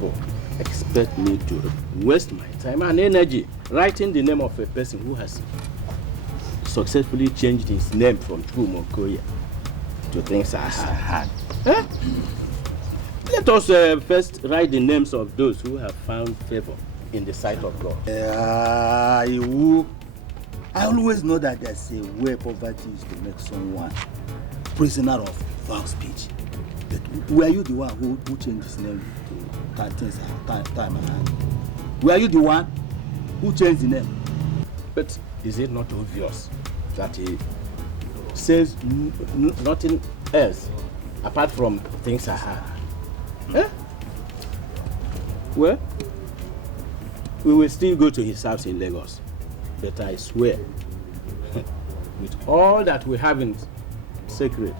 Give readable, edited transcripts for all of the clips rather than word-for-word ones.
people expect me to waste my time and energy writing the name of a person who has successfully changed his name from Chumokoya to things I had? Huh? Let us first write the names of those who have found favor in the sight of God. I always know that there's a way poverty is to make someone prisoner of foul speech. But were you the one who changed his name to time and hand? Were you the one who changed the name? But is it not obvious that he says nothing else apart from things I had? Eh? Well, we will still go to his house in Lagos. But I swear, with all that we have in secret,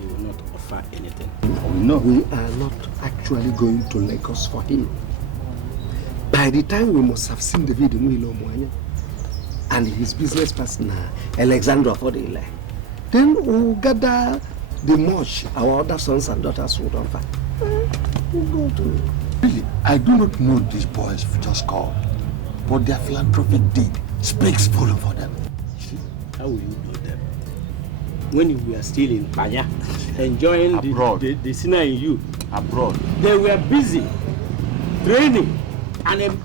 he will not offer anything. No, we are not actually going to Lagos for him. By the time we must have seen David Mwilo and his business partner, Alexandra Fodele, then we'll gather the much our other sons and daughters would offer. We'll go to... Really, I do not know these boys you just called, but their philanthropic deed speaks full for them. How will you know them? When you were still in Panya, enjoying the sinner in you. Abroad. They were busy training and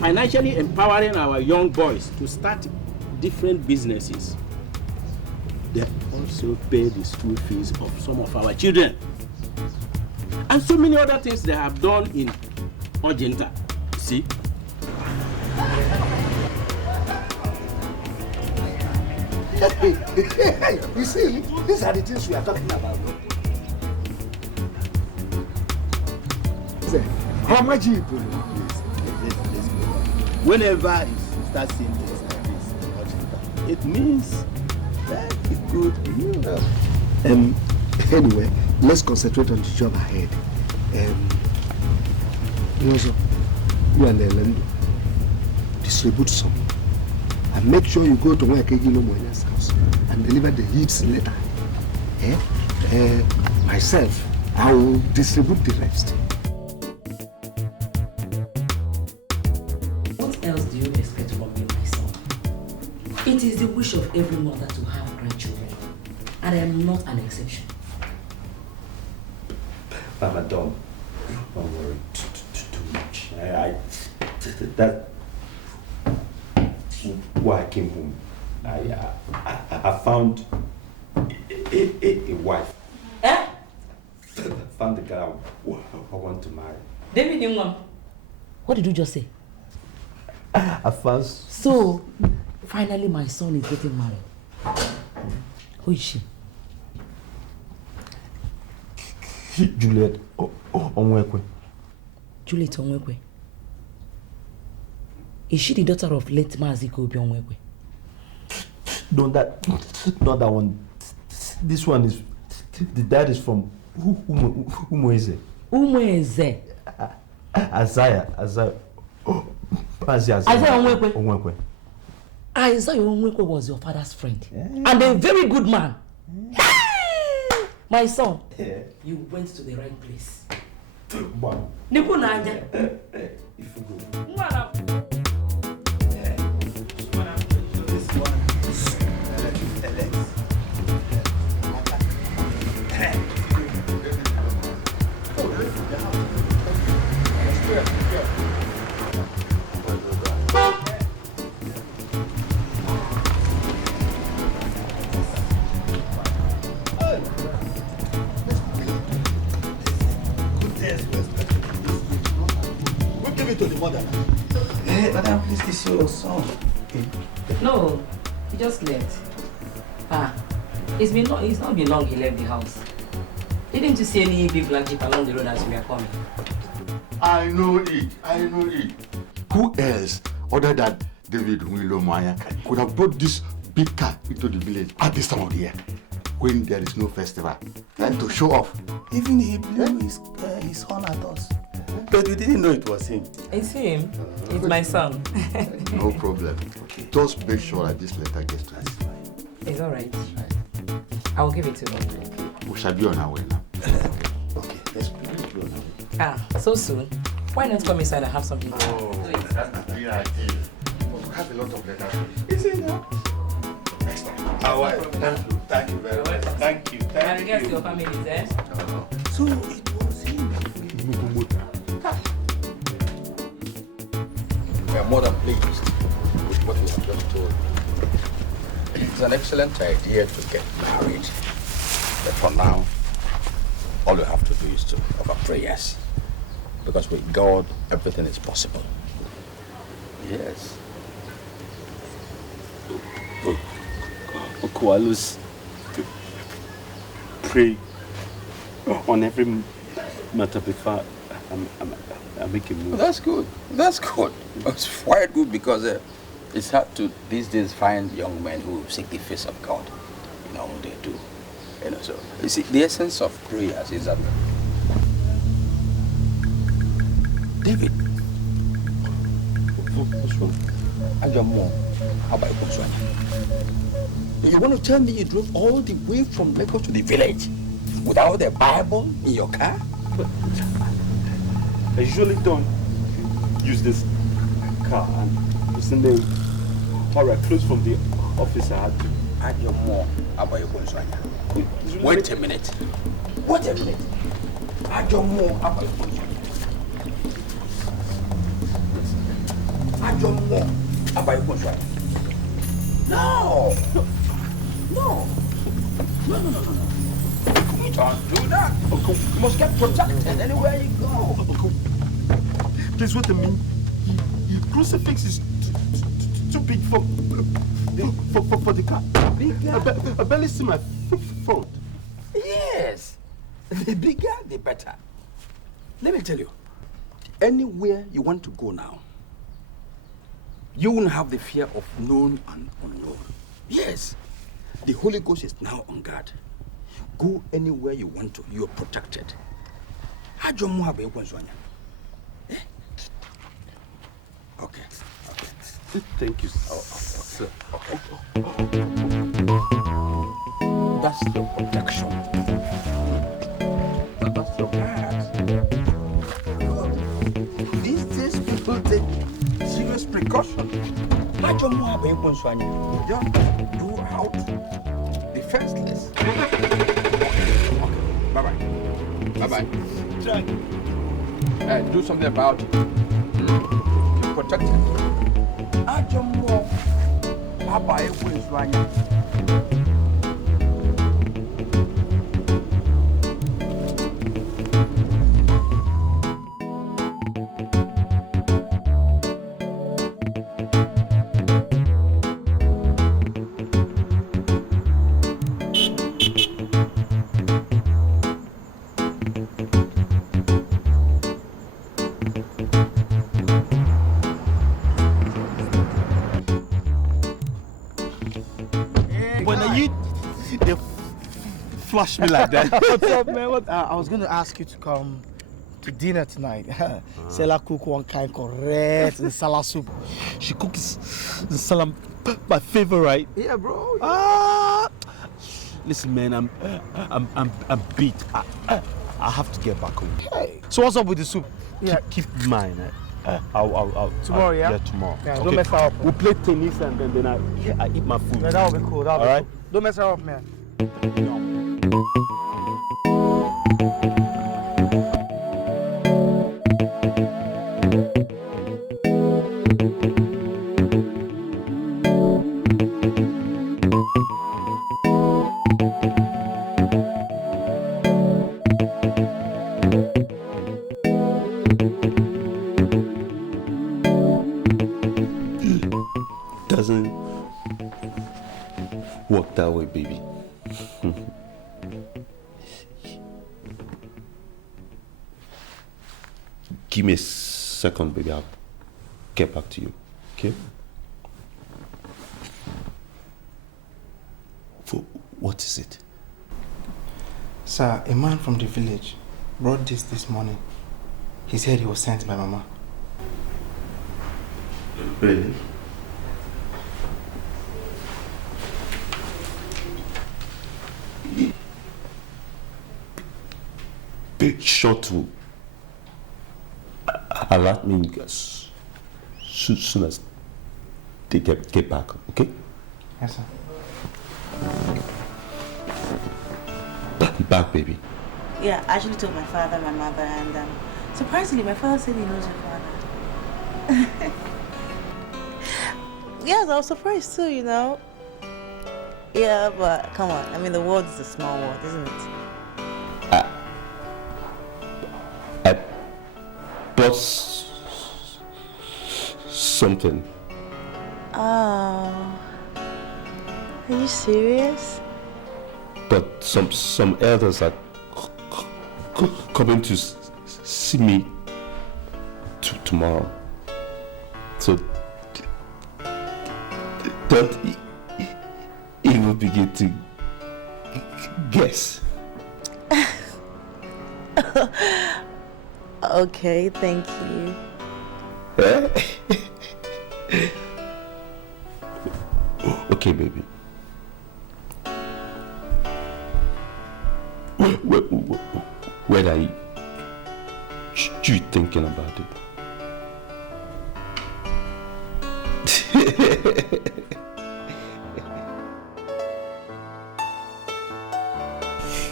financially empowering our young boys to start different businesses. They also pay the school fees of some of our children. And so many other things they have done in Ojenta. See? You see, these are the things we are talking about. How much you put? Whenever you start seeing things like this, it means that it could, Anyway, let's concentrate on the job ahead. You and Elendo distribute some. And make sure you go to Mwakegilo Moya's house and deliver the hits later. Myself, I will distribute the rest. What else do you expect from me, my son? It is the wish of every mother to have grandchildren, and I am not an exception. Mama, don't worry too much. That's why I came home. I found a wife. Eh? Found the girl I want to marry. David Imam, what did you just say? I found... So, finally my son is getting married. Who is she? Juliet Onwekwe. Juliet Onwekwe. Is she the daughter of late Maziko Obi Onwekwe? No, not that one. This one is... The dad is from Umweze. Umweze? Isaiah Onwekwe. Isaiah Onwekwe was your father's friend. Yeah. And a very good man. Yeah. My son, you went to the right place. Wow. Niku Naija. If you go. Madam, please, this is your son. No, he just left. It's not been long he left the house. Didn't you see any big black jeep along the road as we were coming? I know it. Who else other than David Mwilomaya could have brought this big car into the village at this time of the year when there is no festival and to show off? Even he blew his horn at us. But we didn't know it was him. It's him. It's my son. No problem. Just make sure that this letter gets to us. It's all right. I'll give it to him. We shall be on our way now. Okay, let's be on our way. So soon? Why not come inside and have something? Oh, that's a great idea. We have a lot of letters. Is it now? Next time. All right. Thank you very much. Thank you. I guess your family is there. So it was him. We are more than pleased with what you have just told me. It's an excellent idea to get married. But for now, all you have to do is to offer prayers. Because with God, everything is possible. Yes. Uncle Alus, pray on every matter before I make a move. That's good. That's good. It's quite good because it's hard to these days find young men who seek the face of God. You know, they do. You know, so you see, the essence of prayers is that David. What's wrong? And your mom, how about you want to tell me you drove all the way from Lagos to the village without the Bible in your car? But I usually don't use this car, and it's in the hurry. I closed from the office. I had to. And your mom, how about you? Wait a minute. Wait a minute. And your mom, how about you? And your mom, how about you? No. No. You don't do that. Uncle, you must get protected anywhere you go. Uncle, please wait a minute. Your crucifix is too big for the car. I barely see my front. Yes. The bigger, the better. Let me tell you, anywhere you want to go now, you won't have the fear of known and unknown. Yes. The Holy Ghost is now on guard. Go anywhere you want to. You are protected. Eh? Okay. Thank you, sir. Okay. That's your protection. That's your guard. These days people take serious precaution. You don't go out defenseless. Okay. Bye-bye. Bye-bye. Do something about it. You're protected. Flash me like that. What's up, man? I was going to ask you to come to dinner tonight. Sela cook one kind correct nsala soup. She cooks nsala, my favorite. Yeah, bro. Listen, man, I'm beat. I have to get back home. Hey. So what's up with the soup? Yeah, keep mine. I'll tomorrow, yeah? Yeah, tomorrow. Yeah, okay. Don't mess her up. We'll play tennis and then I eat my food. Yeah, that'll be cool. That'll be cool. Don't mess her up, man. Doesn't work that way, baby. Give me a second, baby. I'll get back to you. Okay? What is it? Sir, a man from the village brought this morning. He said he was sent by Mama. Really? Big shot to alert me as soon as they get back, okay? Yes, sir. Back, baby. Yeah, I actually told my father, my mother, and surprisingly, my father said he knows your father. Yes, I was surprised too, you know. Yeah, but come on. I mean, the world is a small world, isn't it? I bought something. Oh. Are you serious? But some elders are coming to see me tomorrow. So don't even begin to guess. Okay, thank you. Okay, baby. What are you thinking about it?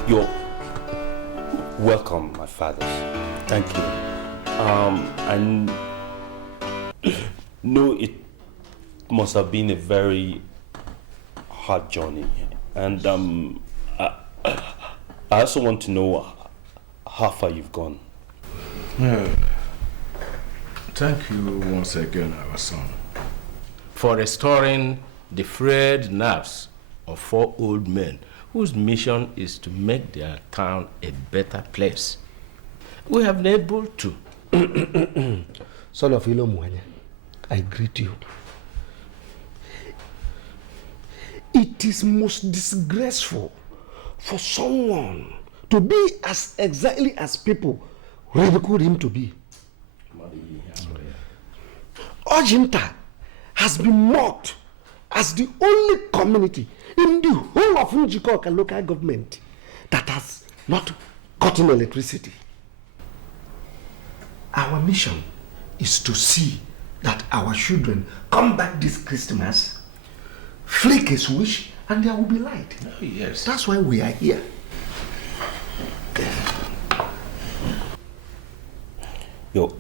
You're welcome, my fathers. Thank you. I know it must have been a very hard journey, and I also want to know how far you've gone. Thank you once again, our son, for restoring the frayed nerves of 4 old men whose mission is to make their town a better place. We have been able to. Son of Ilomwanya, I greet you. It is most disgraceful for someone to be as exactly as people ridiculed him to be. Ojinta has been mocked as the only community in the whole of Njikoka local government that has not gotten electricity. Our mission is to see that our children come back this Christmas, flick a switch, and there will be light. Oh, yes. That's why we are here. You're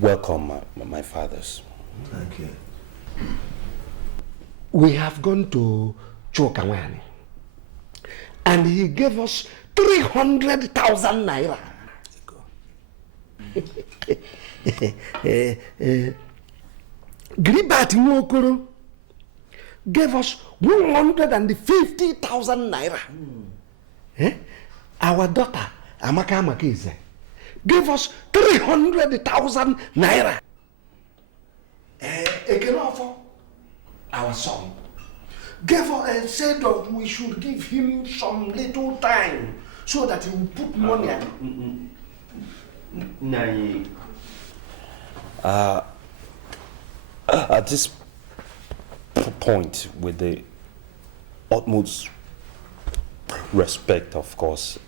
welcome, my fathers. Thank you. We have gone to Chokawani, and he gave us 300,000 naira. Gribati Nwokoro gave us 150,000 naira. Our daughter, Amaka Amakize, gave us 300,000 naira. Ekenofo, our son, gave us and said that we should give him some little time so that he will put money at this point, with the utmost respect, of course,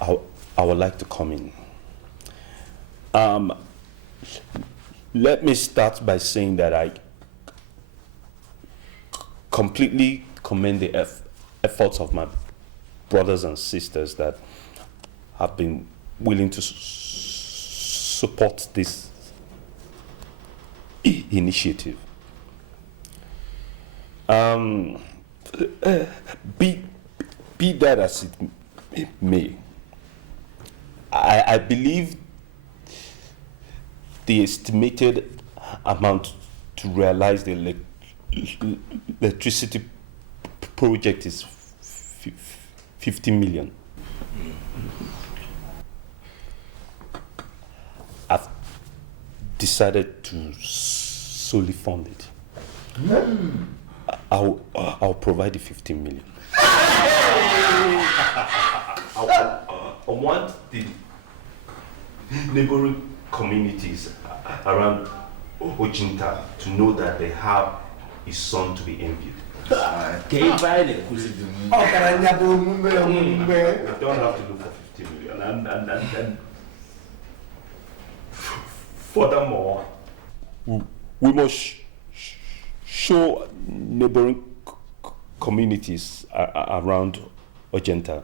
I would like to come in. Let me start by saying that I completely commend the efforts of my brothers and sisters that have been willing to support this initiative. Be that as it may, I believe the estimated amount to realize the electricity project is 50 million. I've decided to solely fund it. I'll provide the 15 million. I want the neighboring communities around Ojinta to know that they have a son to be envied. You don't have to look for 50 million. And Furthermore, we must show neighboring communities around Ojenta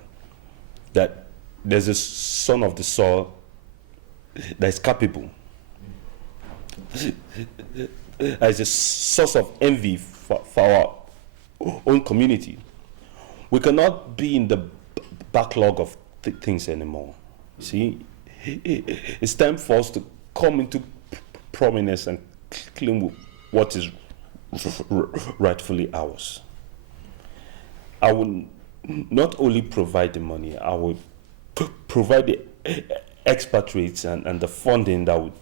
that there's a son of the soil that is capable. As a source of envy for our own community. We cannot be in the backlog of things anymore. See, it's time for us to come into prominence and claim what is rightfully ours. I will not only provide the money, I will provide the expatriates and the funding that would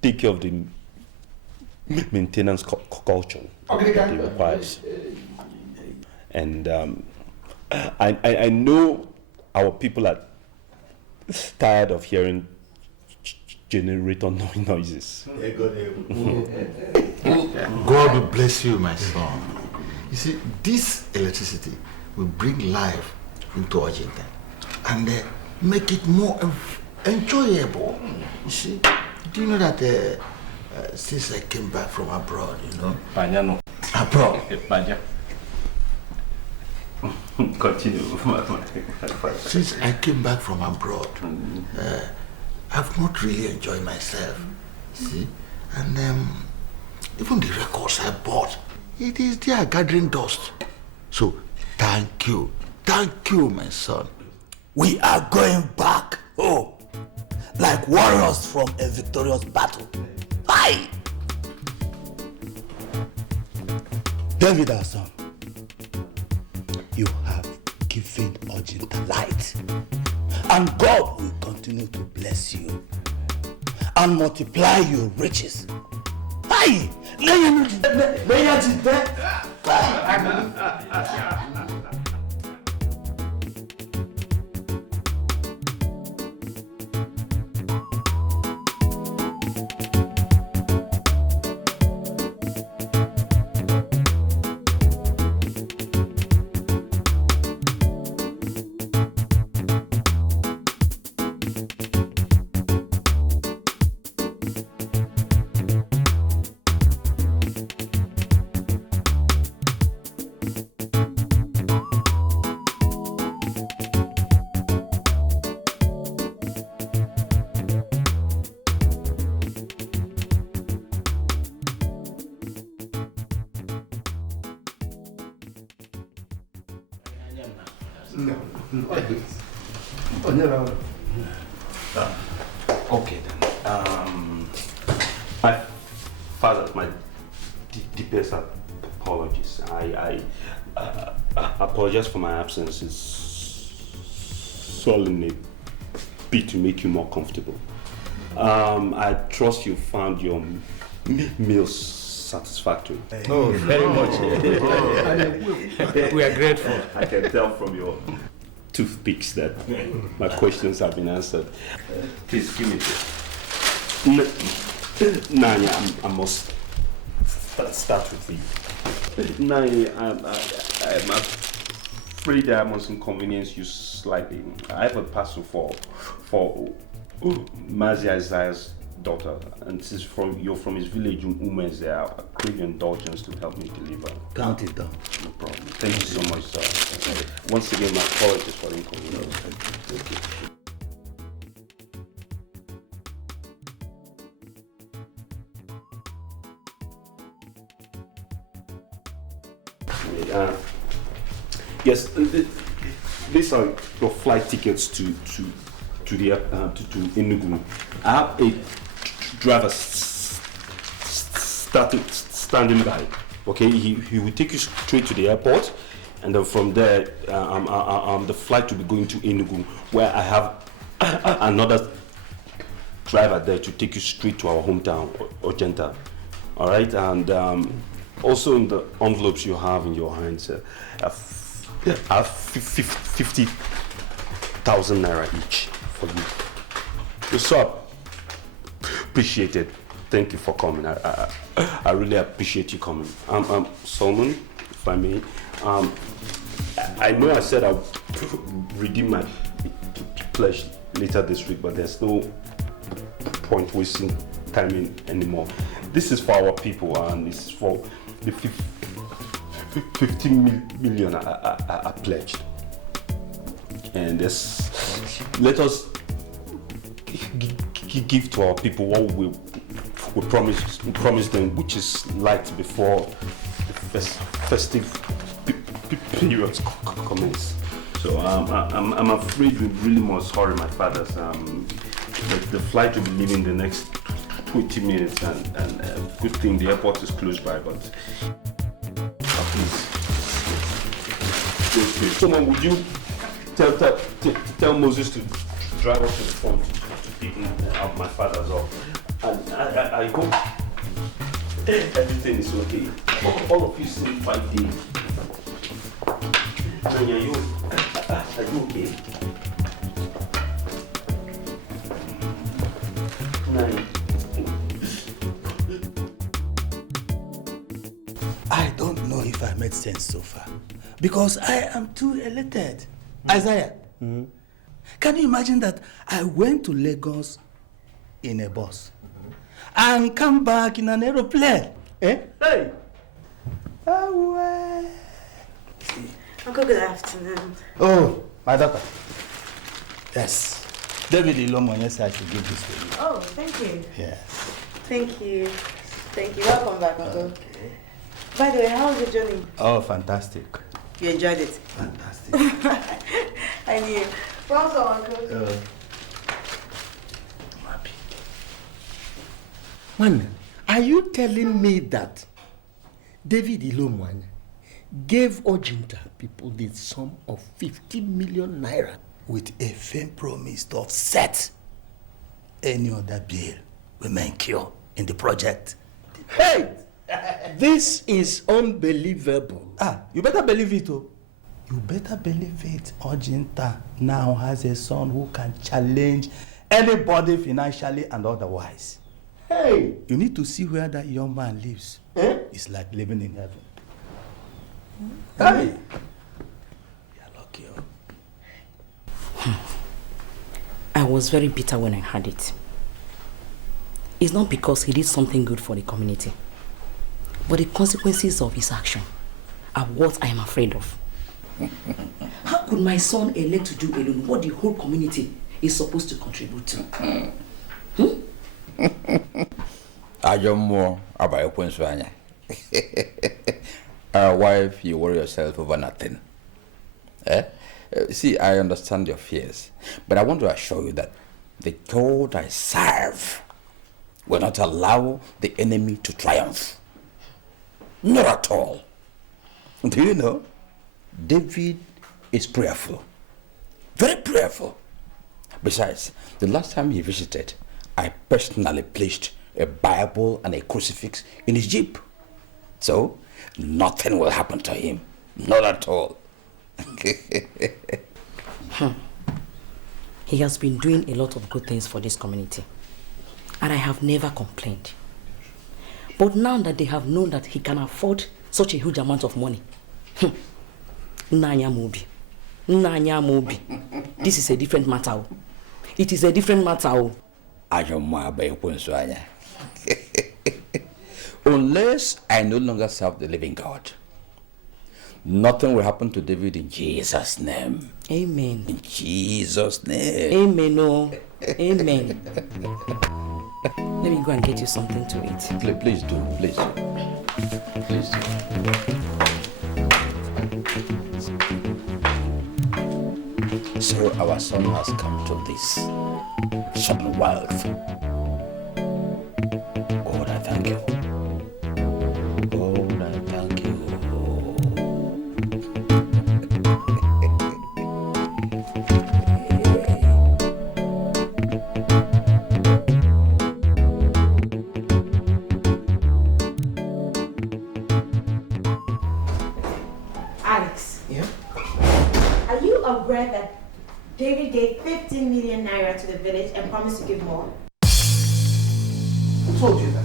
take care of the maintenance culture that it requires. And I know our people are tired of hearing generator noises. God will bless you, my son. You see, this electricity will bring life into Ojenta and make it more enjoyable. You see, do you know that since I came back from abroad, you know? Panyano. Abroad. Panya. Continue. Since I came back from abroad, I've not really enjoyed myself. See? And even the records I bought, they are gathering dust. So, thank you. Thank you, my son. We are going back home like warriors from a victorious battle. Aye! David, our son, you have given Ojenta light, and God will continue to bless you and multiply your riches. Aye! Okay then. My father, my deepest apologies. I apologize for my absence. It's solely a bit to make you more comfortable. I trust you found your meals satisfactory. Oh, very much. We are grateful. I can tell from your toothpicks that my questions have been answered. Please give me this. Nanya, I must start with you. Nanya, I'm afraid I must inconvenience you slightly. I have a parcel for Mazi Isaiah's daughter, and this is you're from his village in Umeze. I crave your indulgence to help me deliver. Count it down. No problem. Thank you so much, sir. Once again, my apologies for the inconvenience. Thank you. Yes, these are your flight tickets to Enugu. I have a driver standing by. Okay, he will take you straight to the airport, and then from there, the flight will be going to Enugu, where I have another driver there to take you straight to our hometown, Ojenta. All right, and also in the envelopes you have in your hands, I have 50,000 naira each for you. So appreciate it. Thank you for coming. I really appreciate you coming. Solomon, if I may. I know I said I'll redeem my pledge later this week, but there's no point wasting time anymore. This is for our people, and this is for the 15 million are pledged. And let us give to our people what we promise them, which is light before the festive periods commence. So I'm afraid we really must hurry, my fathers. The flight will be leaving the next 20 minutes, and good thing the airport is close by, but please. Someone, would you tell Moses to drive up to the front to pick up my fathers up? And I hope everything is okay. All of you stay 5 days. Nanya, are you okay? Nanya. I don't know if I made sense so far, because I am too elated. Isaiah, can you imagine that I went to Lagos in a bus and come back in an aeroplane? Eh? Hey! Away! Uncle, good afternoon. Oh, my daughter. Yes. David Ilomonye said I should give this to you. Oh, thank you. Yes. Thank you. Thank you. Welcome back, Uncle. Okay. By the way, how was your journey? Oh, fantastic. You enjoyed it? Fantastic. I knew. Welcome, Uncle. I'm happy. Man, are you telling me that David Ilomonye gave Ojinta people the sum of 50 million naira with a firm promise to offset any other bill we may incur in the project? Hey! This is unbelievable. You better believe it, oh. You better believe it. Ojinta now has a son who can challenge anybody financially and otherwise. Hey! You need to see where that young man lives. Eh? It's like living in heaven. Hey! You're lucky, oh. I was very bitter when I heard it. It's not because he did something good for the community, but the consequences of his action are what I am afraid of. How could my son elect to do alone what the whole community is supposed to contribute to? Our wife, you worry yourself over nothing. See, I understand your fears, but I want to assure you that the God I serve will not allow the enemy to triumph. Not at all. Do you know, David is prayerful. Very prayerful. Besides, the last time he visited, I personally placed a Bible and a crucifix in his jeep. So, nothing will happen to him. Not at all. He has been doing a lot of good things for this community, and I have never complained. But now that they have known that he can afford such a huge amount of money, Nanya Mobi, this is a different matter. It is a different matter. Unless I no longer serve the living God, nothing will happen to David in Jesus' name. Amen. In Jesus' name. Amen. Oh. Amen. Let me go and get you something to eat. Please do. Please do. Please do. So our son has come to this sudden wealth. God, I thank you. God, I thank you. Alex. Yeah? Are you aware that David gave 15 million naira to the village and promised to give more? Who told you that?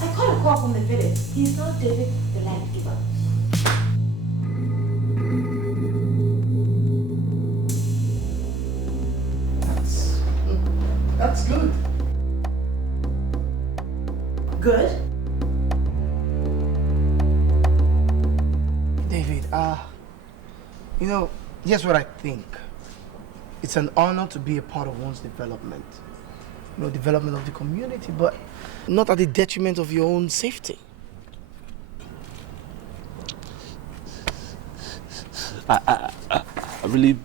I got a call from the village. He's not David the land giver. That's good. You know, here's what I think. It's an honor to be a part of one's development. You know, development of the community, but not at the detriment of your own safety. I really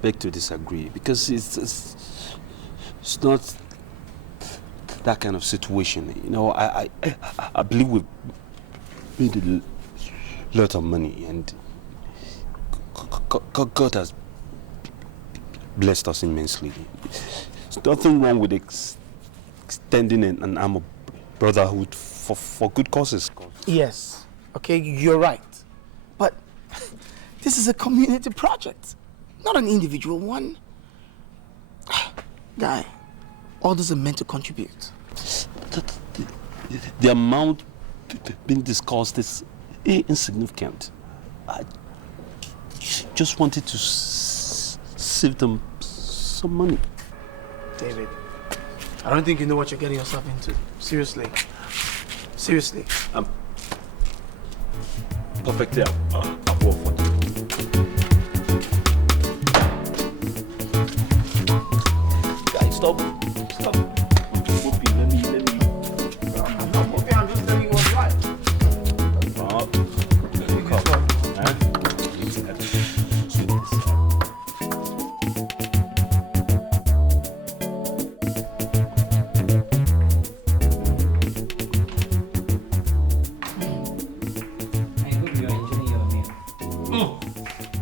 beg to disagree because it's not that kind of situation. You know, I believe we've made a lot of money and God has blessed us immensely. There's nothing wrong with extending an arm of brotherhood for good causes. Yes, okay, you're right. But this is a community project, not an individual one. Guy, others are meant to contribute. The amount being discussed is insignificant. I just wanted to save them some money. David, I don't think you know what you're getting yourself into. Seriously. Seriously. Perfectly above what. Guys, stop. Let me. I'm not moving, I'm just telling you what's right.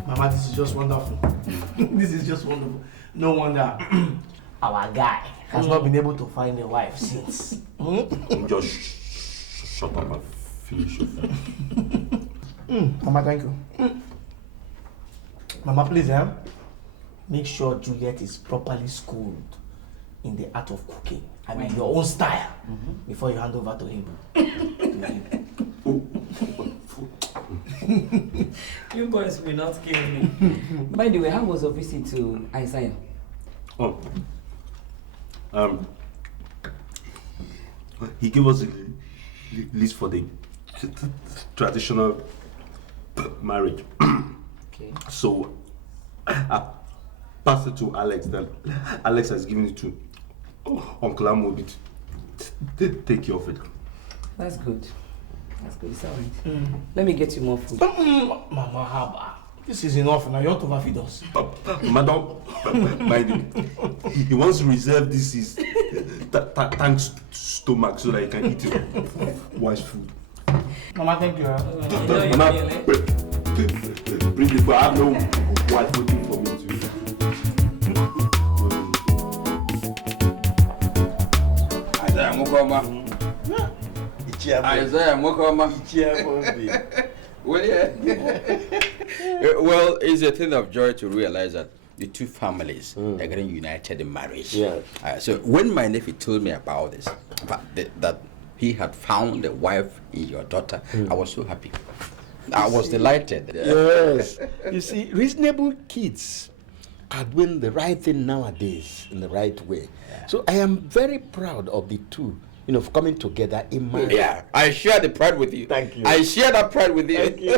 Mama, this is just wonderful. This is just wonderful. No wonder our guy has not been able to find a wife since. Just shut up and finish it. Mama, thank you. Mama, please, make sure Juliet is properly schooled in the art of cooking. I mean, your own style, before you hand over to him. You boys will not kill me. By the way, how was your visit to Isaiah? Oh. He gave us a list for the traditional marriage. Okay. So I passed it to Alex. Then Alex has given it to Uncle Amobi to take care of it. That's good. That's good. It's all right. Let me get you more food. Mama, Haba, this is enough now. You want to overfeed us. Madam, mind you, he wants to reserve this his thanks stomach so that he can eat it wise food. Mama, thank you. Mama, bring it, but I have no wife waiting for me to eat. Isaiah Mokoma. Well, it's a thing of joy to realize that the two families are getting united in marriage. Yeah. So when my nephew told me about this, that he had found a wife in your daughter, I was so happy. I was delighted. Yes. You see, reasonable kids are doing the right thing nowadays in the right way. Yeah. So I am very proud of the two, for coming together in marriage. Yeah, I share the pride with you. Thank you. I share that pride with you. Thank you.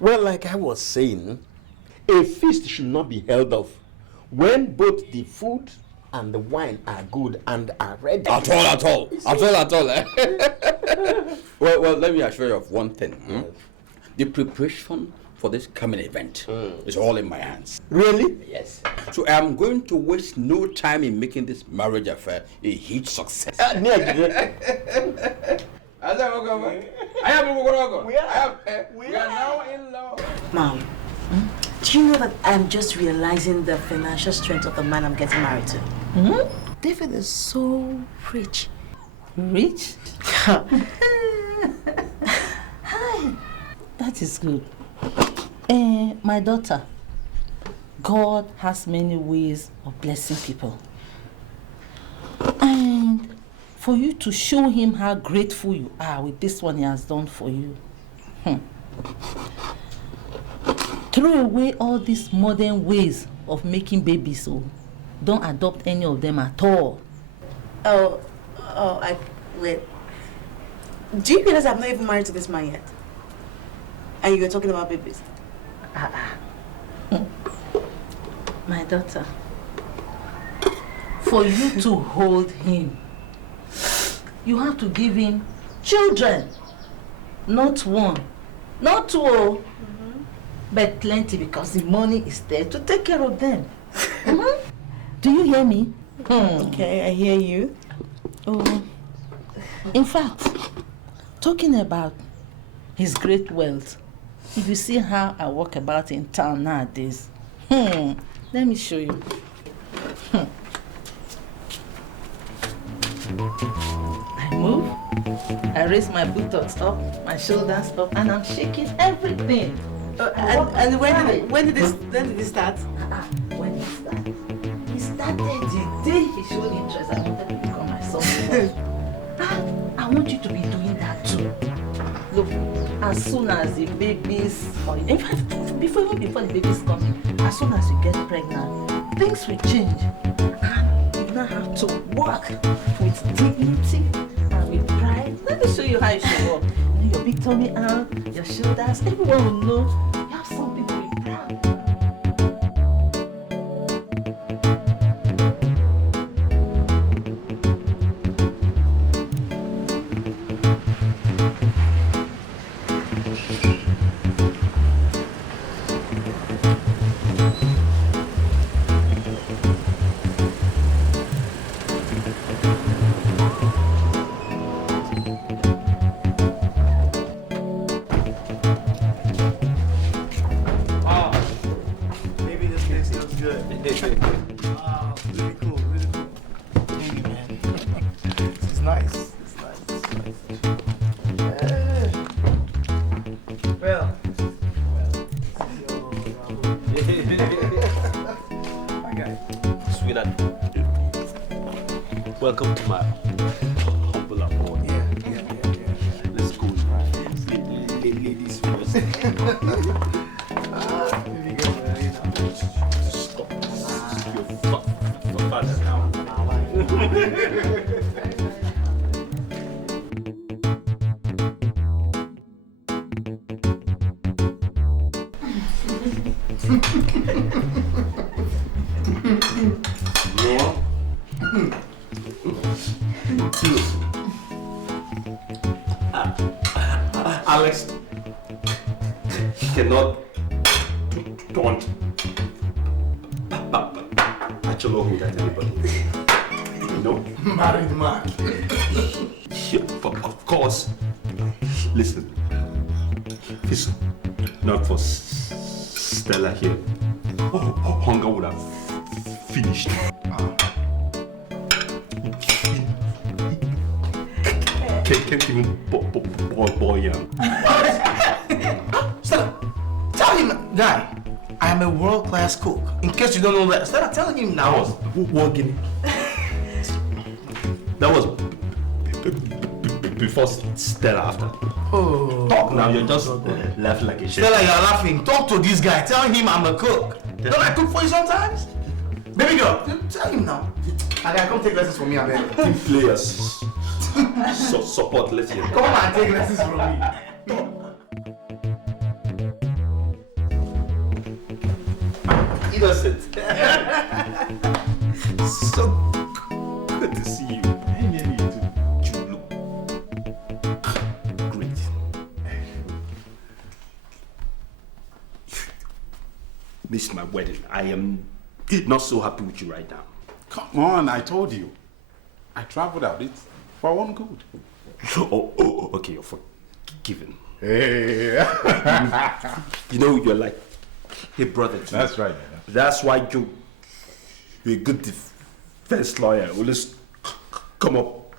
Well, like I was saying, a feast should not be held off when both the food and the wine are good and are ready. At all. Well, let me assure you of one thing. The preparation for this coming event is all in my hands. Really? Yes. So I am going to waste no time in making this marriage affair a huge success. We are now in love. Mom, do you know that I'm just realizing the financial strength of the man I'm getting married to? David is so rich. Rich? Hi. That is good. My daughter, God has many ways of blessing people. And for you to show him how grateful you are with this one he has done for you. Throw away all these modern ways of making babies, so don't adopt any of them at all. Oh, Wait. Do you realize I'm not even married to this man yet? And you're talking about babies? My daughter, for you to hold him, you have to give him children. Not one, not two, but plenty, because the money is there to take care of them. Do you hear me? Okay, I hear you. Oh, in fact, talking about his great wealth, if you see how I walk about in town nowadays, let me show you. I move, I raise my buttocks up, my shoulders up, and I'm shaking everything. And when did this start? When did it start? He started the day he showed interest. I wanted to become my son. I want you to be doing that too. Look, as soon as the babies, in fact, before the babies come, as soon as you get pregnant, things will change. And you now have to work with dignity and with pride. Let me show you how you should work. Your big tummy out, your shoulders, everyone will know you have something to be proud of. Welcome to my humble abode. Yeah. Let's go. Ladies first. Stop. Your father now. Alex cannot taunt Acholoho at anybody. You know? Married man. Yeah, of course. Listen, if it's not for Stella here, hunger would have finished. Can't even boy young. Stella, tell him, guy, I am a world-class cook. In case you don't know that, Stella, tell him now. Walking. That was before Stella after. Oh. Talk now, you're just laughing like a shit. Stella, you're laughing. Talk to this guy. Tell him I'm a cook. Don't I cook for you sometimes? Baby girl, tell him now. I gotta come take lessons from me, I beg. Team players. So support, let's hear. Come and take lessons from me. Innocent. So good to see you. You look great. Missed my wedding. I am not so happy with you right now. Come on, I told you. I traveled out. It's for one good. Oh, okay, you're forgiven. Hey. You know, you're like a brother to me. That's right. Man. That's why you're a good defense lawyer. Always come up.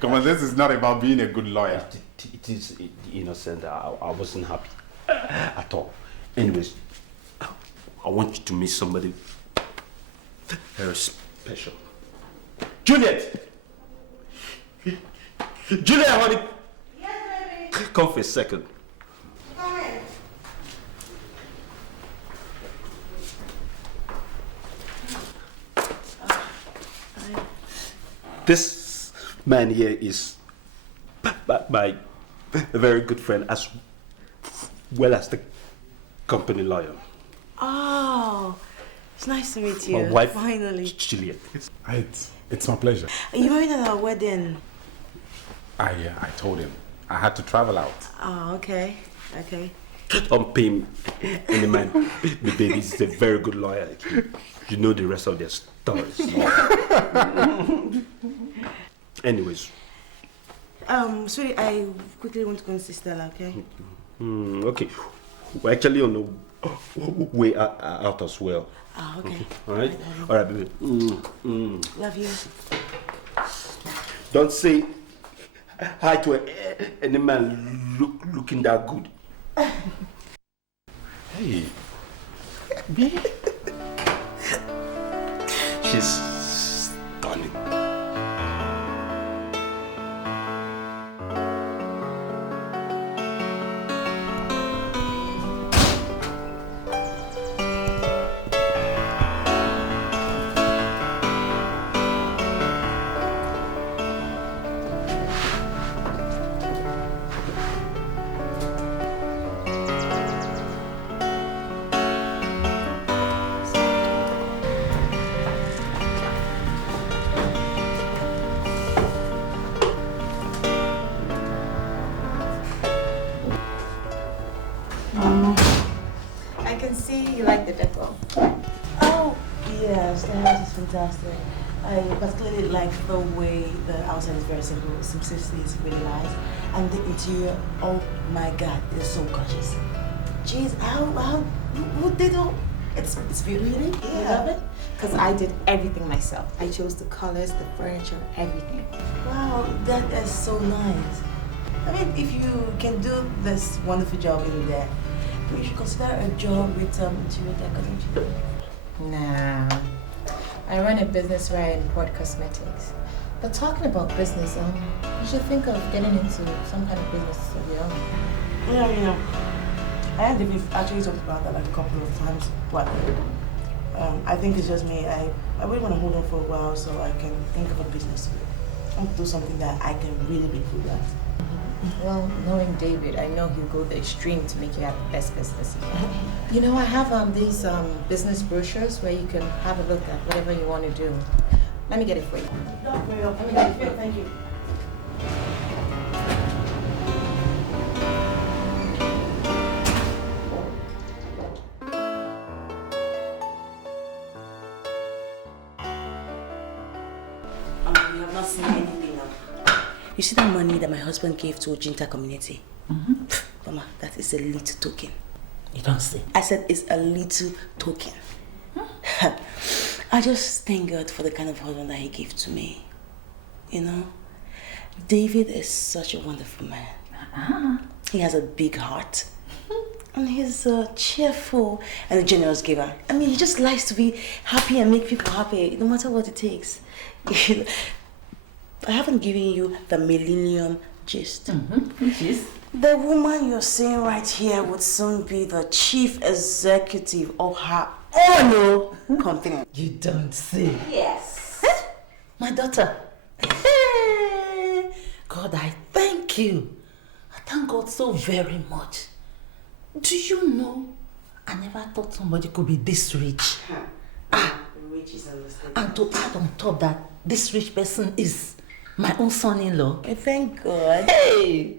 Come on, this is not about being a good lawyer. It is innocent. I wasn't happy at all. Anyways, I want you to meet somebody very special. Juliet! Juliet, honey! Yes, baby. Come for a second. Come in. This man here is my very good friend as well as the company lawyer. Oh, it's nice to meet you. My wife, finally. Juliet. It's my pleasure. You married at our wedding. I told him I had to travel out. Oh, okay. Don't pay him any mind. The baby is a very good lawyer. You know the rest of their stories. Anyways. Sweetie, I quickly want to go and see Stella, okay? Okay. We're actually on the way out as well. Ah, okay. All right? All right, baby. Love you. Don't say hi to any man looking that good. Hey. She's stunning. I can see you like the decor. Oh, yes, the house is fantastic. I particularly like the way the outside is very simple. Simplicity is really nice. And the interior, oh my God, it's so gorgeous. Jeez, how what they do? It's beautiful. Yeah. You love it? Because I did everything myself. I chose the colors, the furniture, everything. Wow, that is so nice. I mean, if you can do this wonderful job in there, you should consider a job with interior decoration. Nah. I run a business where I import cosmetics. But talking about business, you should think of getting into some kind of business of your own. Yeah. I think we've actually talked about that like a couple of times, but I think it's just me. I really want to hold on for a while so I can think of a business. I want to do something that I can really be good at. Well, knowing David, I know he'll go the extreme to make you have the best business. You know, I have these business brochures where you can have a look at whatever you want to do. Let me get it for you. Let me get it for you. Thank you. You have not seen anything now. You see that money that my husband gave to Ojinta community? Mama, that is a little token. You don't see? I said it's a little token. I just thank God for the kind of husband that he gave to me. You know, David is such a wonderful man. He has a big heart. And he's cheerful and a generous giver. I mean, he just likes to be happy and make people happy, no matter what it takes. I haven't given you the millennium gist. Which is? The woman you're seeing right here would soon be the chief executive of her own company. You don't see? Yes. My daughter. Hey, God, I thank you. I thank God so very much. Do you know, I never thought somebody could be this rich. Rich is understanding. And to add on top that this rich person is my own son-in-law. Thank God. Hey!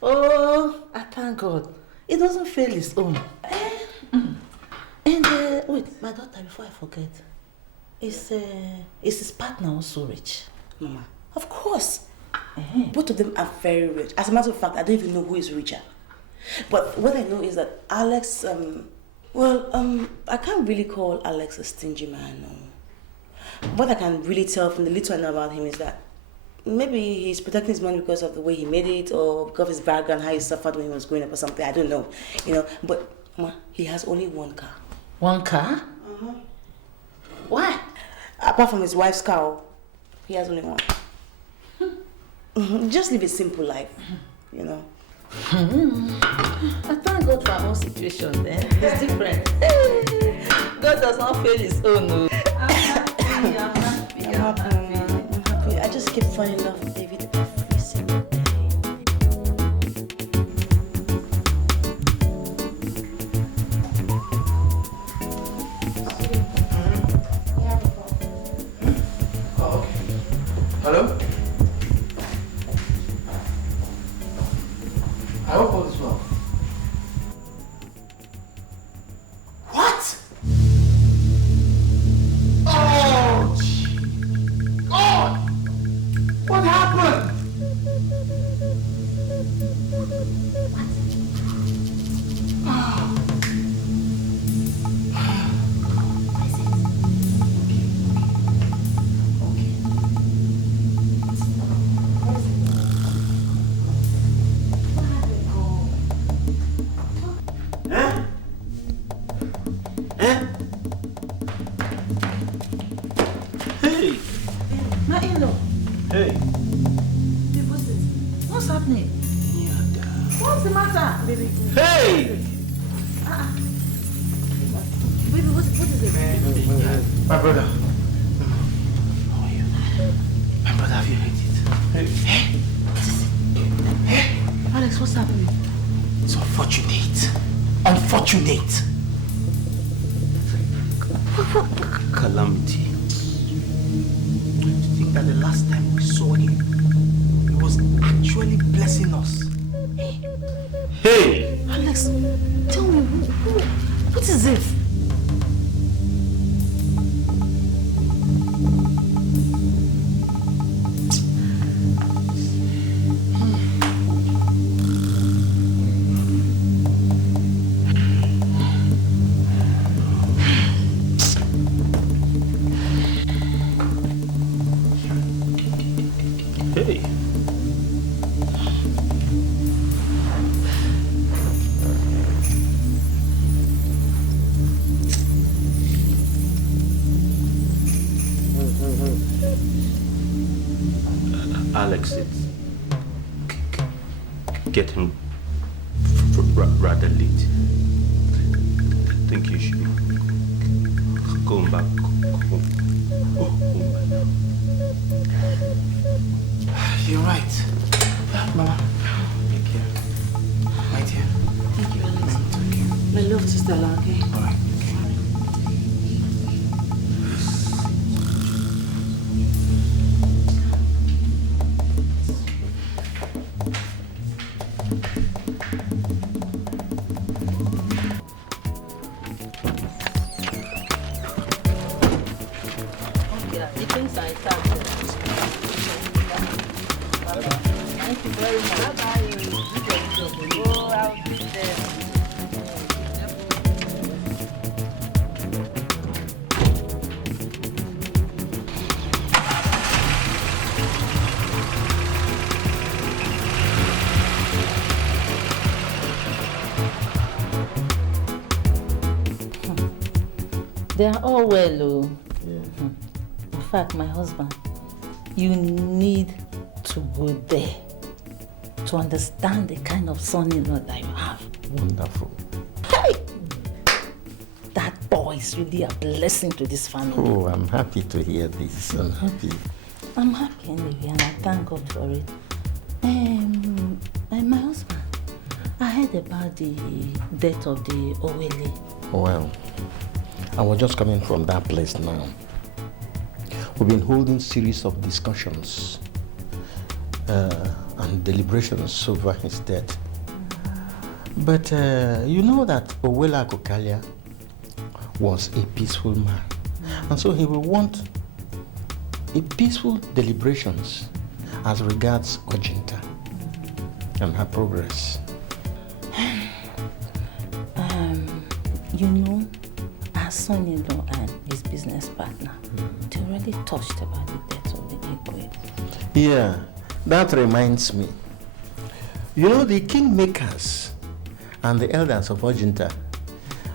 Oh, I thank God. It doesn't fail his own. And wait, my daughter, before I forget, is his partner also rich? Mama, of course. Both of them are very rich. As a matter of fact, I don't even know who is richer. But what I know is that Alex, I can't really call Alex a stingy man. No. What I can really tell from the little I know about him is that maybe he's protecting his money because of the way he made it, or because of his background, how he suffered when he was growing up or something. I don't know. You know, but he has only one car. One car? Why? Apart from his wife's car, he has only one. Just live a simple life, you know. I thank God for our own situation then. It's different. God does not fail his own. I'm happy. I'm happy. I just keep fall in love with David every single day. Hello? I hope all is well. What? Oh, God! What happened? Hey! My in-law. Hey! Babe, what's this? What's happening? What's the matter? Baby. Hey! Baby, what is it? My brother. How are you? My brother, have you heard it? Hey! Hey! Alex, what's happening? It's unfortunate. Unfortunate. Calamity. To think that the last time we saw him, he was actually blessing us. Hey! Alex, tell me, what is it? Hey! Alex, it's getting rather late. I think you should be going back home by now. You're right. Mama, take care. Right here. Thank you, Alex. My love to Stella, okay? All right. Yeah, the things are intact. Thank you very much. Bye-bye. Oh, I'll be there. They are all well, oh. In fact, my husband, you need to go there to understand the kind of son-in-law that you have. Wonderful. Hey! That boy is really a blessing to this family. Oh, I'm happy to hear this. I'm happy. I'm happy anyway, and I thank God for it. And my husband, I heard about the death of the Owele. Well, I was just coming from that place now. We've been holding series of discussions and deliberations over his death. But you know that Owele Akokalia was a peaceful man. And so he will want a peaceful deliberations as regards Ojinta and her progress. You know, our son-in-law and his business partner, they already touched about the death of the Igwe. Yeah, that reminds me. You know, the kingmakers and the elders of Ojinta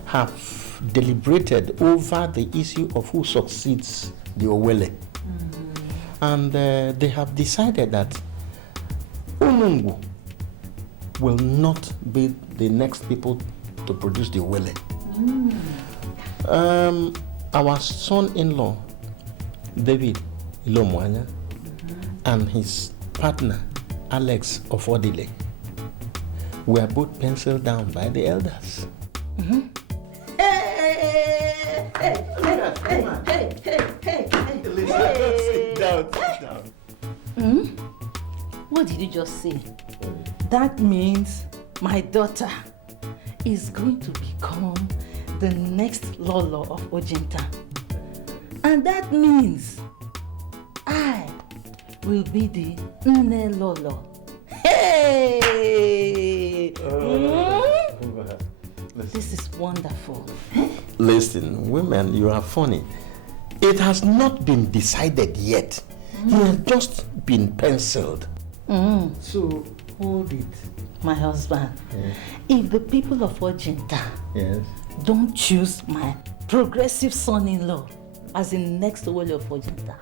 have deliberated over the issue of who succeeds the Owele. And they have decided that Onungu will not be the next people to produce the Owele. Our son-in-law, David Ilomwanya, and his partner, Alex of Odile, were both penciled down by the elders. Mm-hmm. Hey! Sit down. Hmm? What did you just say? That means my daughter is going to become the next Lolo of Ojinta. And that means I will be the Nne Lolo. Hey! This is wonderful. Listen, women, you are funny. It has not been decided yet. It has just been penciled. So, hold it, my husband. If the people of Ojinta don't choose my progressive son-in-law as the next Owele of Ojinta,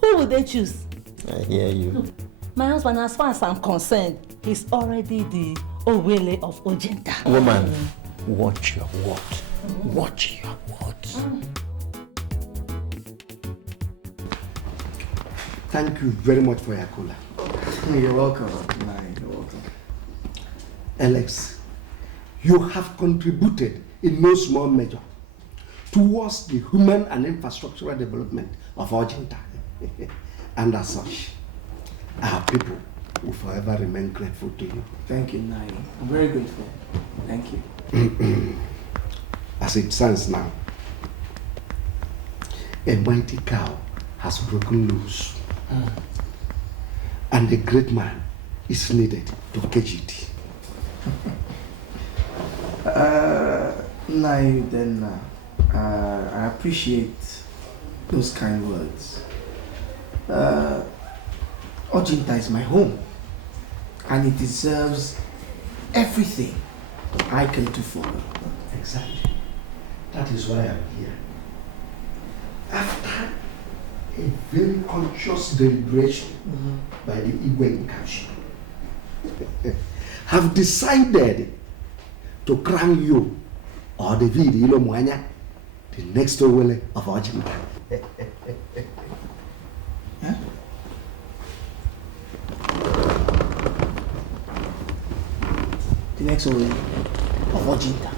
who will they choose? I hear you. Look, my husband, as far as I'm concerned, he's already the Owele of Ojinta. Woman, watch your word. Watch your words. Thank you very much for your cola. You're welcome. You're welcome. Alex, you have contributed in no small measure towards the human and infrastructural development of Ojinta. And as such, our people will forever remain grateful to you. Thank you, Nai. I'm very grateful. Thank you. As it stands now, a mighty cow has broken loose. And a great man is needed to catch it. Nai, then I appreciate those kind words. Ojinta is my home, and it deserves everything I can do for her. Exactly. That is why I'm here. After a very conscious deliberation by the Igwe Council, have decided to crown you, or David Ilomwanya, the next Owele of Ojinta. Huh? The next Owele of Ojinta.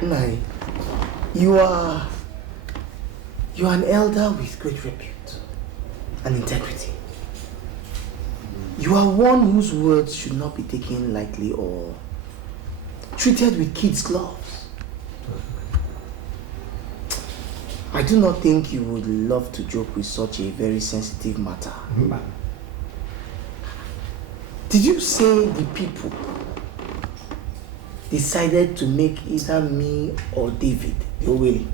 Nai, you are an elder with great repute and integrity. You are one whose words should not be taken lightly or treated with kids' gloves. I do not think you would love to joke with such a very sensitive matter. Did you say the people decided to make either me or David the Owele?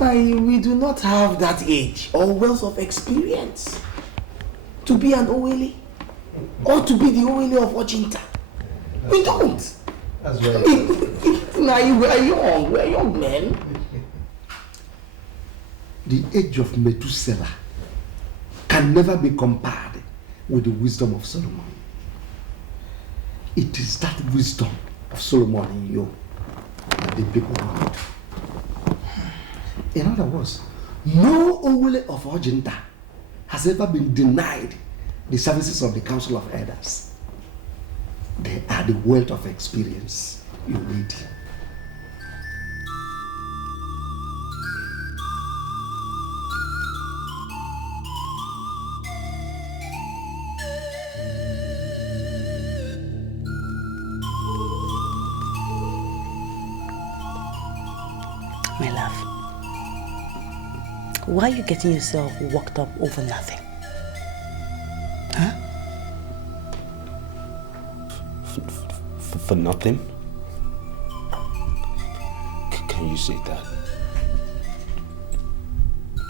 We do not have that age or wealth of experience to be an Owele or to be the Owele of Ojinta. We don't. That's right. We're young men. The age of Methuselah can never be compared with the wisdom of Solomon. It is that wisdom of Solomon in you that the people want. In other words, no Owele of Ojinta has ever been denied the services of the Council of Elders. They are the wealth of experience you need. My love, why are you getting yourself worked up over nothing? Huh? For nothing? Can you say that?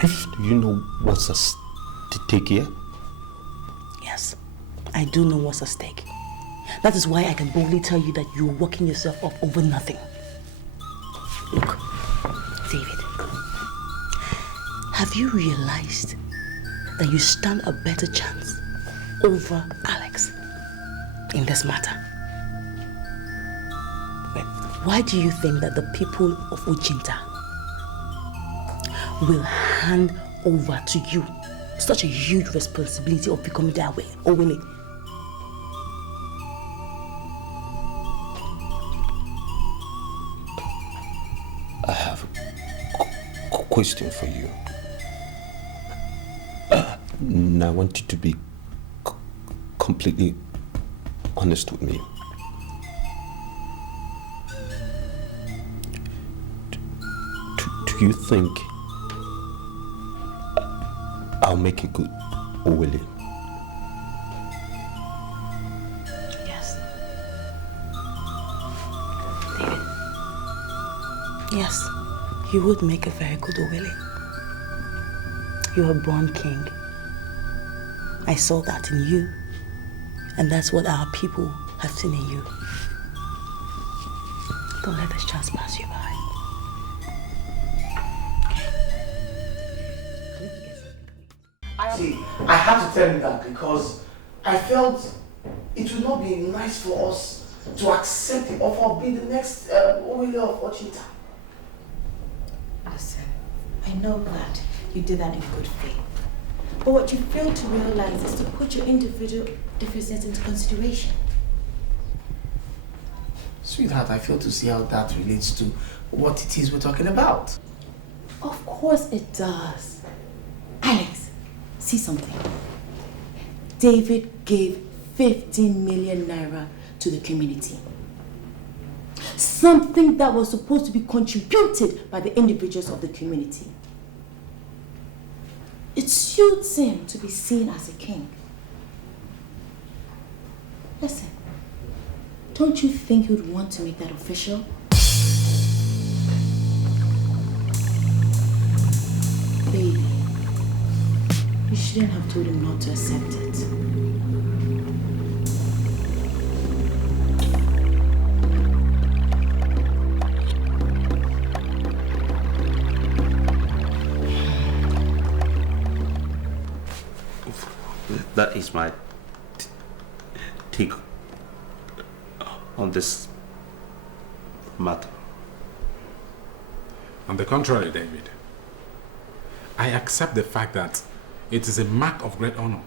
Do you know what's at stake here? Yes, I do know what's at stake. That is why I can boldly tell you that you're working yourself up over nothing. Look, David, have you realized that you stand a better chance over Alex in this matter. Why do you think that the people of Uchinta will hand over to you such a huge responsibility of becoming their way, Owele? I have a question for you. And I want you to be completely honest with me. Do you think I'll make a good Owele? Yes. David. Yes, you would make a very good Owele. You are born king. I saw that in you. And that's what our people have seen in you. Don't let this chance pass you by. See, I had to tell him that because I felt it would not be nice for us to accept the offer of being the next Owele of Ochita. Listen, I know that you did that in good faith. But what you fail to realize is to put your individual differences into consideration. Sweetheart, I fail to see how that relates to what it is we're talking about. Of course it does. Alex, see something. David gave 15 million naira to the community. Something that was supposed to be contributed by the individuals of the community. It suits him to be seen as a king. Listen, don't you think he would want to make that official? Baby, you shouldn't have told him not to accept it. That is my take on this matter. On the contrary, David, I accept the fact that it is a mark of great honor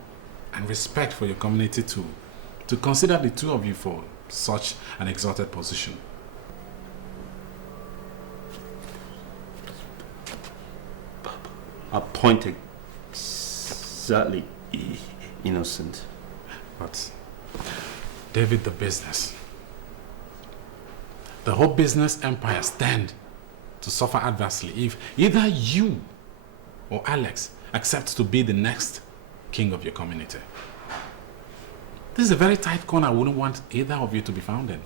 and respect for your community to consider the two of you for such an exalted position. A point exactly innocent. But David, the business, the whole business empire stand to suffer adversely if either you or Alex accepts to be the next king of your community. This is a very tight corner I wouldn't want either of you to be found in.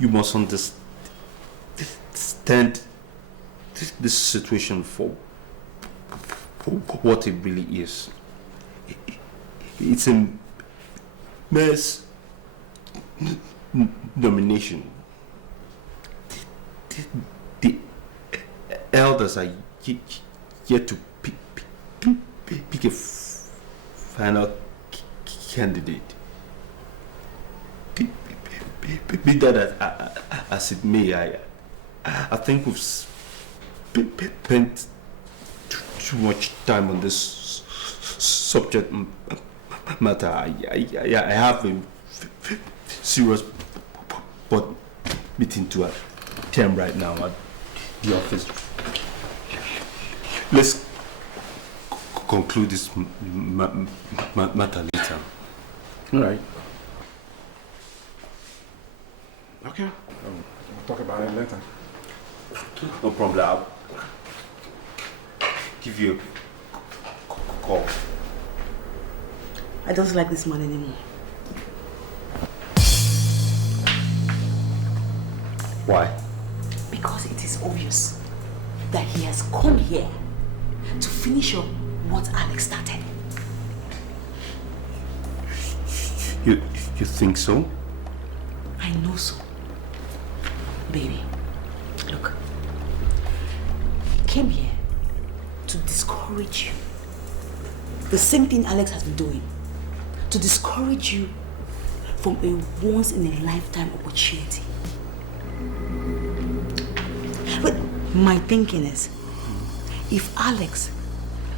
You must understand this situation for what it really is. It's a mass nomination. The elders are yet to pick a final candidate. Be that as it may, I think we've spent too much time on this subject matter. I have a serious board meeting to attend right now at the office. Let's conclude this matter later. All right. Okay. We'll talk about it later. No problem. I'll give you a call. I don't like this man anymore. Why? Because it is obvious that he has come here to finish up what Alex started. You think so? I know so. Baby, look. He came here to discourage you The same thing Alex has been doing to discourage you from a once-in-a-lifetime opportunity. But my thinking is, if Alex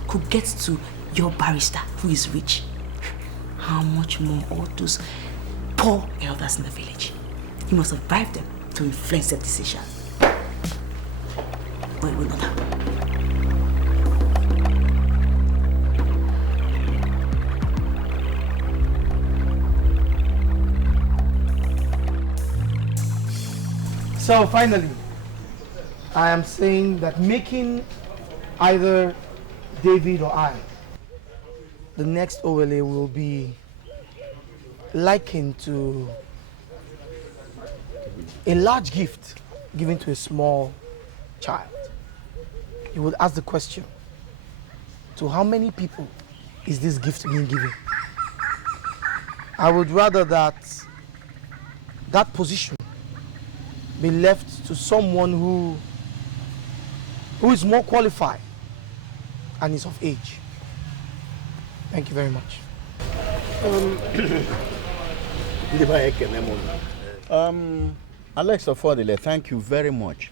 could get to your barrister who is rich, how much more all those poor elders in the village? He must have bribed them to influence their decision. But it will not happen. So finally, I am saying that making either David or I the next OLA will be likened to a large gift given to a small child. You would ask the question, to how many people is this gift being given? I would rather that position be left to someone who is more qualified and is of age. Thank you very much. Alex Affordile, thank you very much.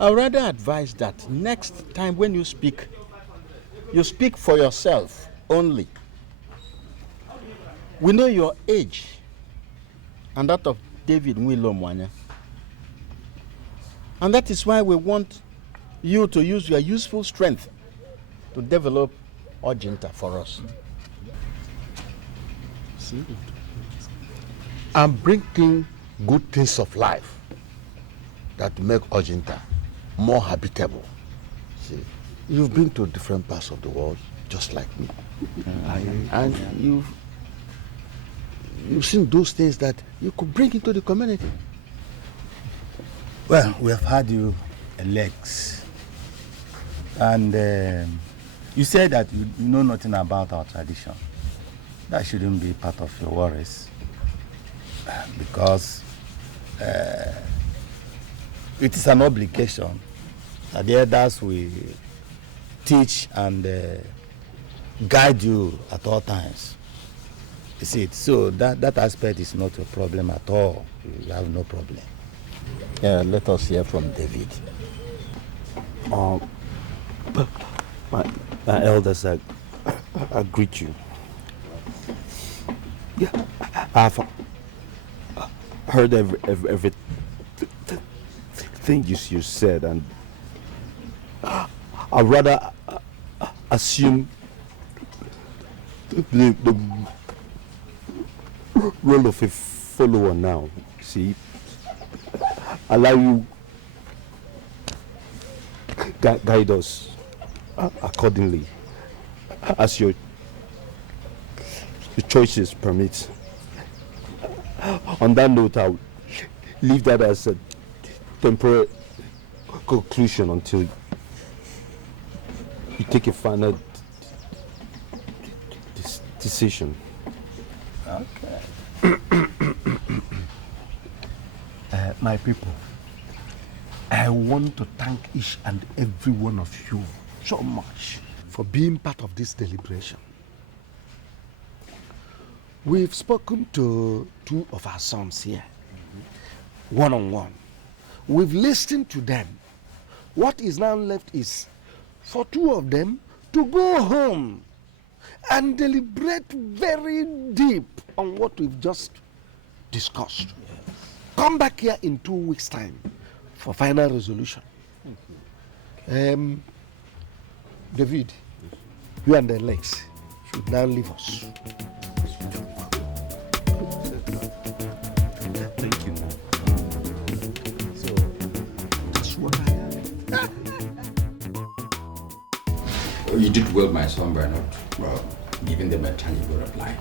I would rather advise that next time when you speak for yourself only. We know your age and that of David Nwilo Mwanya. And that is why we want you to use your useful strength to develop Ojinta for us. I'm bringing good things of life that make Ojinta more habitable. See, you've been to different parts of the world, just like me. And you've seen those things that you could bring into the community. Well, we have had you Alex, and you said that you know nothing about our tradition. That shouldn't be part of your worries, because it is an obligation that the elders will teach and guide you at all times. You see it? So that aspect is not a problem at all. You have no problem. Yeah, let us hear from David. My elders, I greet you. Yeah, I've heard everything you said, and I'd rather assume the role of a follower now. See, allow you guide us accordingly as your choices permit. On that note, I'll leave that as a temporary conclusion until you take a final decision. Okay. My people, I want to thank each and every one of you so much for being part of this deliberation. We've spoken to two of our sons here, one-on-one. We've listened to them. What is now left is for two of them to go home and deliberate very deep on what we've just discussed. Yes. Come back here in 2 weeks' time for final resolution. David, you and the Lex should now leave us. Thank you. So, that's what I am. You did well, my son, by not giving them a tangible reply.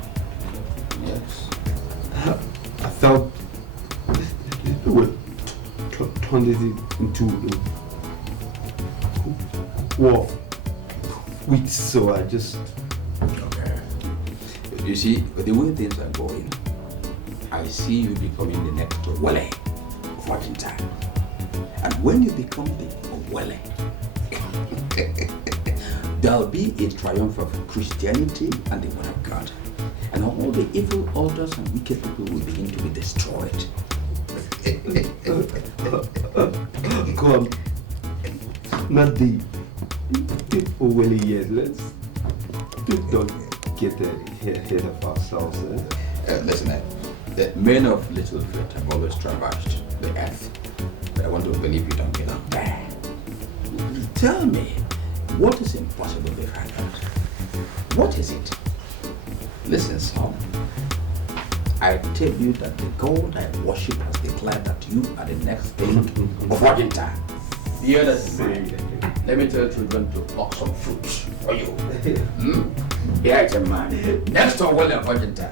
Yes. I felt it would turn it into a war of wits, so I just... Okay. You see, the way things are going, I see you becoming the next Wale of watching time. And when you become the Wale, there'll be a triumph of Christianity and the word of God. And all the evil altars and wicked people will begin to be destroyed. Come. Not the Oweli yet. Don't get ahead of ourselves. Listen, the men of little faith have always traversed the earth. But I want to believe you don't belong there. Tell me, what is impossible behind that? What is it? Listen, son. I tell you that the God I worship has declared that you are the next king of Washington. Hear that? Let me tell children to pluck some fruits for you. Here it's a man. Next to William Washington.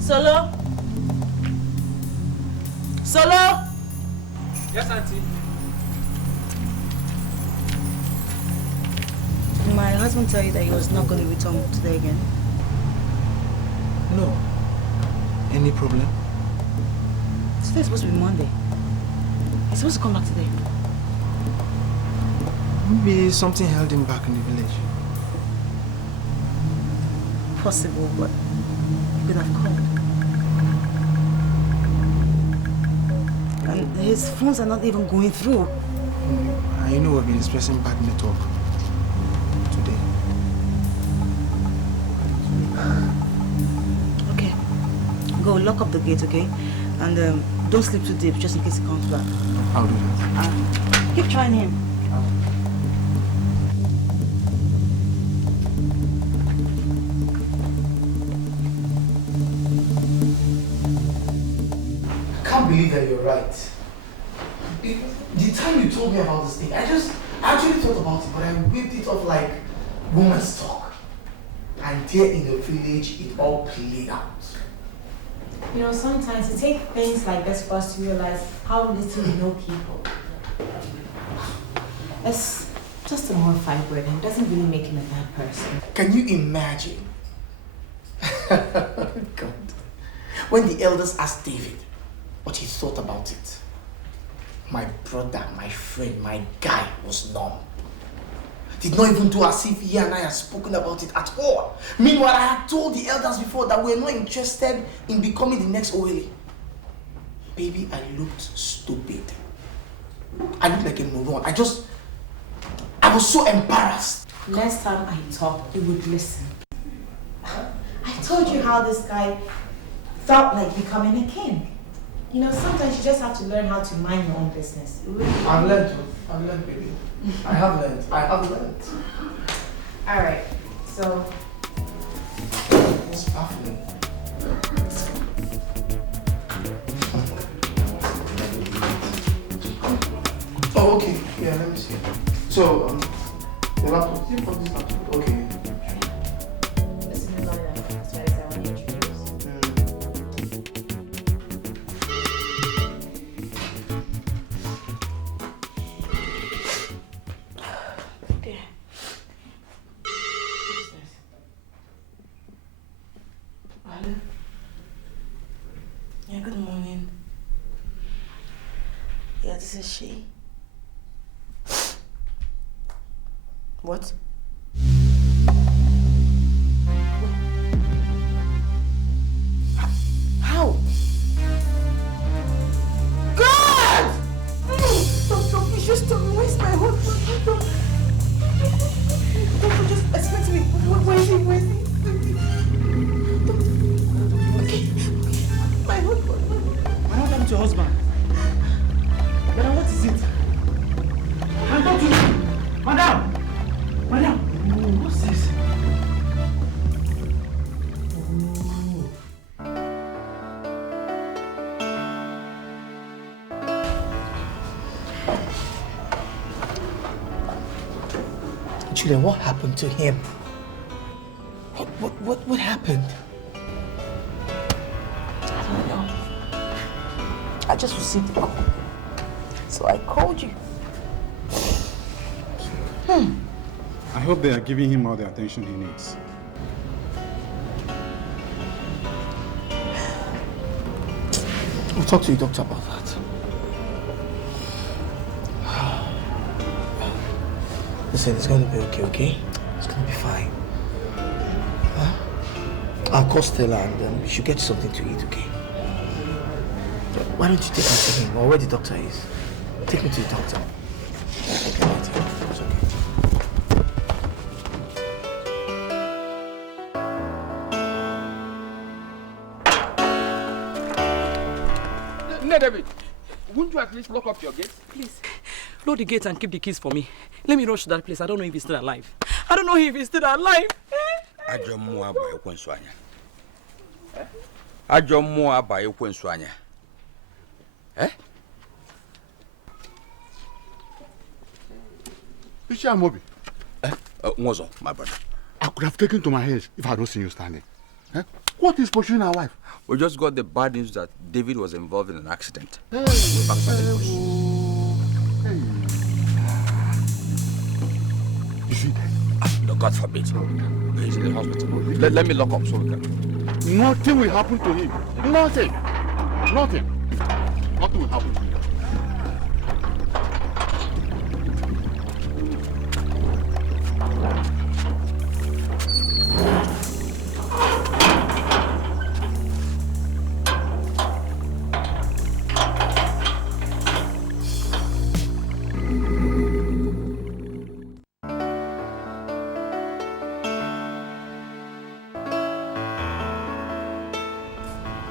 Solo? Solo? Yes, Auntie. Did my husband tell you that he was not going to return today again? No. Any problem? Today's supposed to be Monday. He's supposed to come back today. Maybe something held him back in the village. Possible, but he could have called. And his phones are not even going through. I know we've been expressing bad network today. Okay. Go lock up the gate, okay? And don't sleep too deep, just in case he comes back. I'll do that. Keep trying him. I can't believe that you're right. The time you told me about this thing, I actually thought about it, but I whipped it off like woman's talk. And there in the village, it all played out. You know, sometimes it takes things like this for us to realize how little we know people. It's just a modified word and it doesn't really make him a bad person. Can you imagine? God. When the elders asked David what he thought about it, my brother, my friend, my guy was numb. Did not even do as if he and I had spoken about it at all. Meanwhile, I had told the elders before that we were not interested in becoming the next Oweli. Baby, I looked stupid. I looked like a moron. I was so embarrassed. Next time I talk, you would listen. I told you how this guy felt like becoming a king. You know, sometimes you just have to learn how to mind your own business. I've learned, baby. I have learned. Alright, so... It's baffling. Oh, okay. Yeah, let me see. So, the laptop, you put this laptop? Okay. Yeah, good morning. Yeah, this is she. What? How? God! Doctor, please just tell me, where's my husband? Doctor, just explain to me, where is he? Okay. My husband. your husband. Madam, what is it? Can I talk to you? Madam! Madam! What's this? Julian, what happened to him? What happened? I don't know. I just received the call. So I called you. I hope they are giving him all the attention he needs. We'll talk to your doctor about that. Listen, it's going to be okay? It's going to be fine. I'll call Stella and she'll get you something to eat, okay? Why don't you take me to him or where the doctor is? Take me to the doctor. Okay, later. It's okay. No, David, wouldn't you at least lock up your gate? Please, lock the gate and keep the keys for me. Let me rush to that place. I don't know if he's still alive. I don't know if he's still alive. Ajo mua ba ekwensu anya. Ajo mua ba ekwensu anya. Ishamobi. Nwozo, my brother. I could have taken to my head if I had not seen you standing. What is pursuing our wife? We just got the bad news that David was involved in an accident. Hey. Is he dead? No, God forbid. He's in the hospital. Let me lock up so we can. Nothing will happen to him. Nothing. Nothing will happen to him.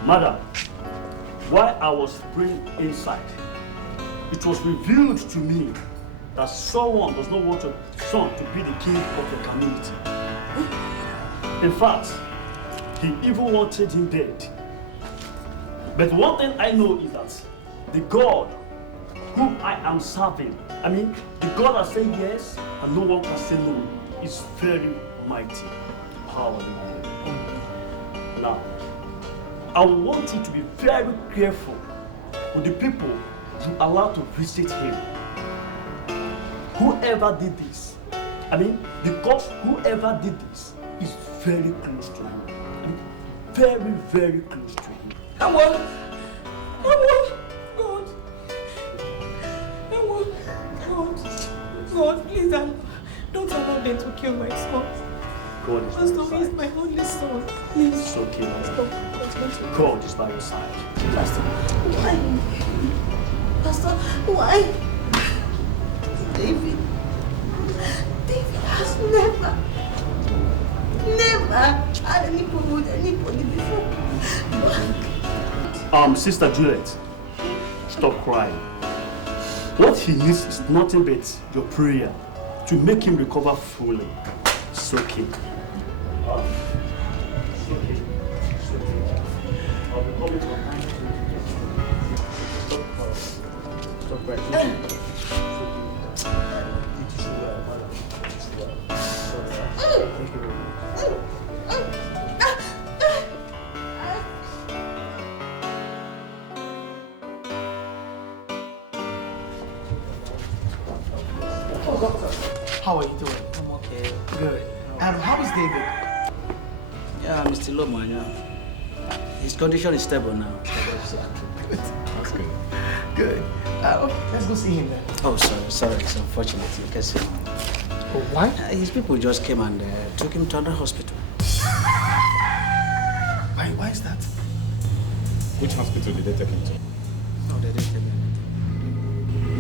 Madam, while I was praying inside, it was revealed to me that someone does not want your son to be the king of the community. In fact, he even wanted him dead. But one thing I know is that the God whom I am serving, the God that says yes and no one can say no, is very mighty, powerful. Now, I want you to be very careful with the people you allow to visit him. Whoever did this, because whoever did this is very close to him. Very, very close to him. God. God, please don't allow them to kill my son. God is Pastor, he's my only son. Please. It's okay. Stop. God is by your side. Pastor, why? Pastor, why? David has never had any problem with anybody before. Sister Juliet, stop crying. What he needs is nothing but your prayer to make him recover fully. It's okay. How are you doing? I'm okay. Good. How is David? Yeah, Mr. Lomanya. His condition is stable now. That's good. Good. Okay, let's go see him then. Oh, sorry. It's unfortunate because why? His people just came and took him to another hospital. Why is that? Which hospital did they take him to? No, they didn't tell me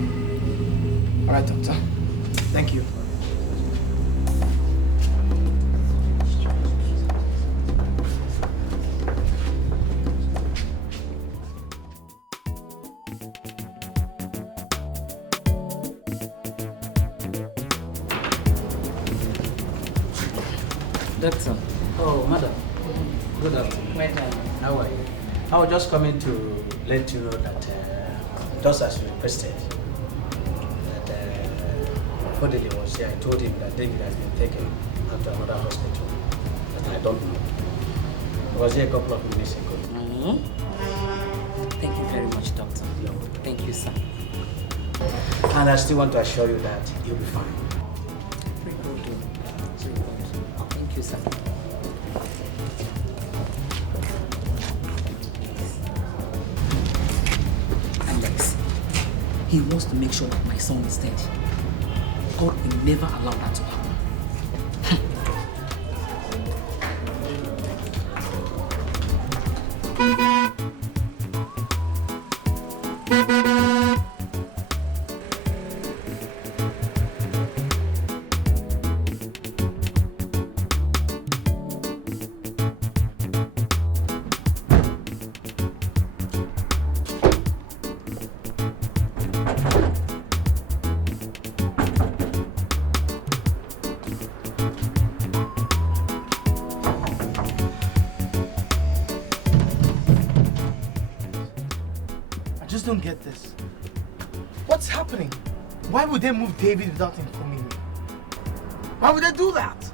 anything. All right, doctor. Thank you. Doctor. Oh, madam. Good afternoon. Well done. How are you? I was just coming to let you know that, just as you requested, that Odele was here. I told him that David has been taken out to another hospital that I don't know. He was here a couple of minutes ago. Thank you very much, Doctor. Thank you, sir. And I still want to assure you that you'll be fine. Very good. Very good. Thank you, sir. Alex, he wants to make sure that my son is dead. God will never allow that to happen. Don't get this. What's happening? Why would they move David without informing me? Why would they do that?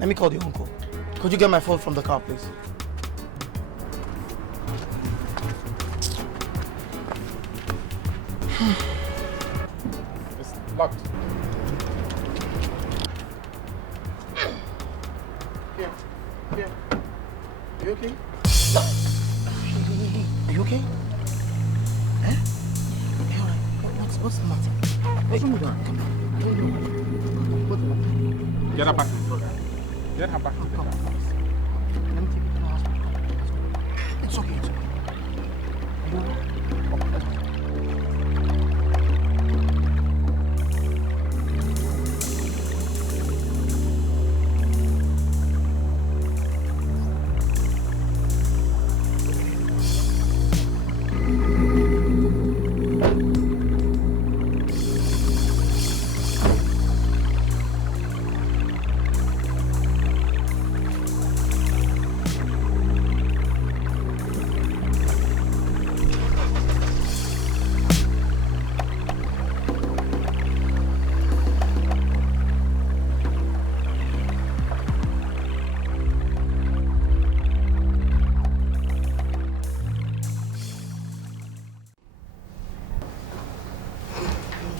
Let me call the uncle. Could you get my phone from the car, please? It's locked. Here. Here. You okay? Are you okay? Eh? Hey, all right. What's the matter? Hey, come on. Get her back to the car. Get her back to the car. Let me take you to the hospital. It's okay. It's okay. Are you all right? Let's go.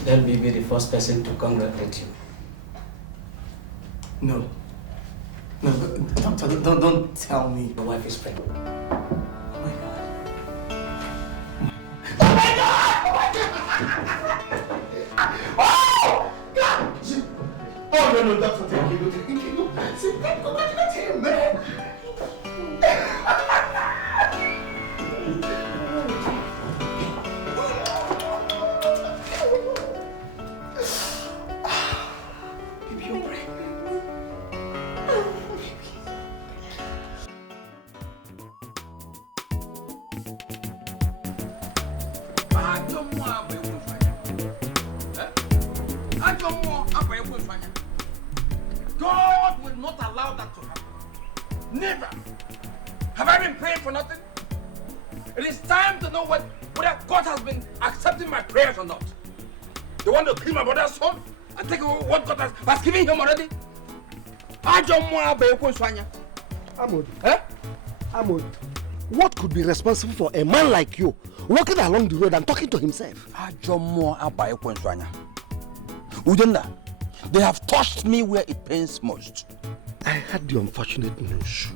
Let me be the first person to congratulate you. No. No, doctor, don't tell me. Your wife is pregnant. Oh my God. Oh God! Oh no, doctor, thank you. See, congratulate him, man. God will not allow that to happen. Never. Have I been praying for nothing? It is time to know whether God has been accepting my prayers or not. They want to kill my brother's son and take what God has given him already. Amod. Eh? Amod. What could be responsible for a man like you walking along the road and talking to himself? Udenda, they have touched me where it pains most. I had the unfortunate news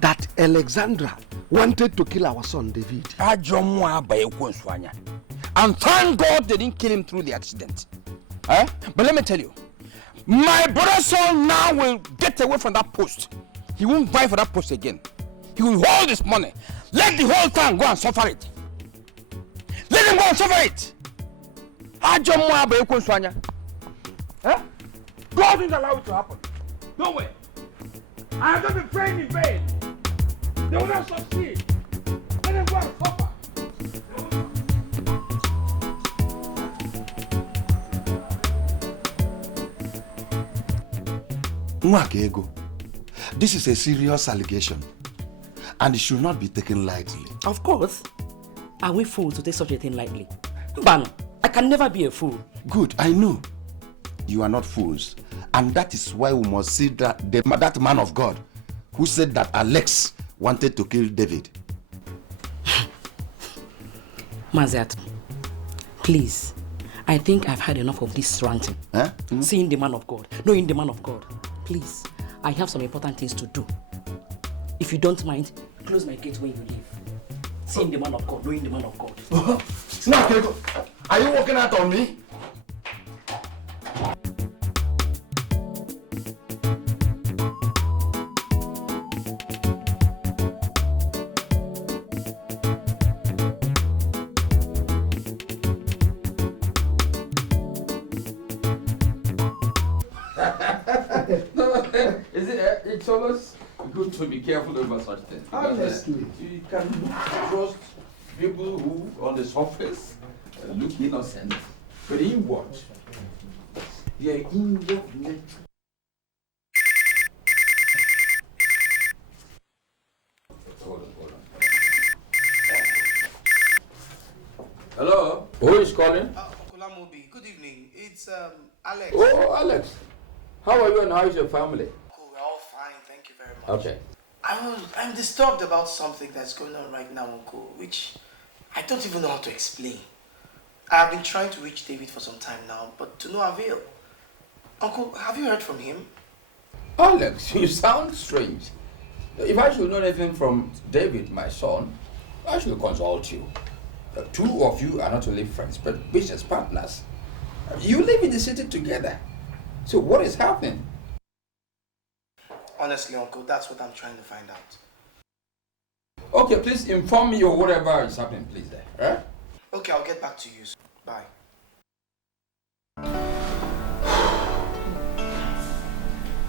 that Alexandra wanted to kill our son David. And thank God they didn't kill him through the accident. Eh? But let me tell you, my brother's son now will get away from that post. He won't vie for that post again. He will hold his money. Let the whole town go and suffer it. Let him go and suffer it. Eh? God didn't allow it to happen. No way. I have not been praying in vain. They will not succeed. Let them go and suffer. Nwakego, this is a serious allegation and it should not be taken lightly. Of course. Are we fools to take such a thing lightly? Ban, I can never be a fool. Good, I know. You are not fools. And that is why we must see that man of God who said that Alex wanted to kill David. Maziat, please. I think I've had enough of this ranting. Huh? Seeing the man of God, knowing the man of God. Please, I have some important things to do. If you don't mind, close my gate when you leave. Seeing the man of God, knowing the man of God. Now, are you walking out on me? It's always good to be careful over such things. Honestly. You can trust people who, on the surface, look innocent, but inward, their inward nature. Hold on. Hello? Who is calling? Kulamobi, good evening. It's Alex. Oh, Alex. How are you and how is your family? Cool, we're all fine, thank you very much. Okay. I'm disturbed about something that's going on right now, Uncle, which I don't even know how to explain. I've been trying to reach David for some time now, but to no avail. Uncle, have you heard from him? Alex, you sound strange. If I should know anything from David, my son, I should consult you. The two of you are not only friends, but business partners. You live in the city together. So what is happening? Honestly, Uncle, that's what I'm trying to find out. Okay, please inform me of whatever is happening, please, there. Right? Okay, I'll get back to you. Bye.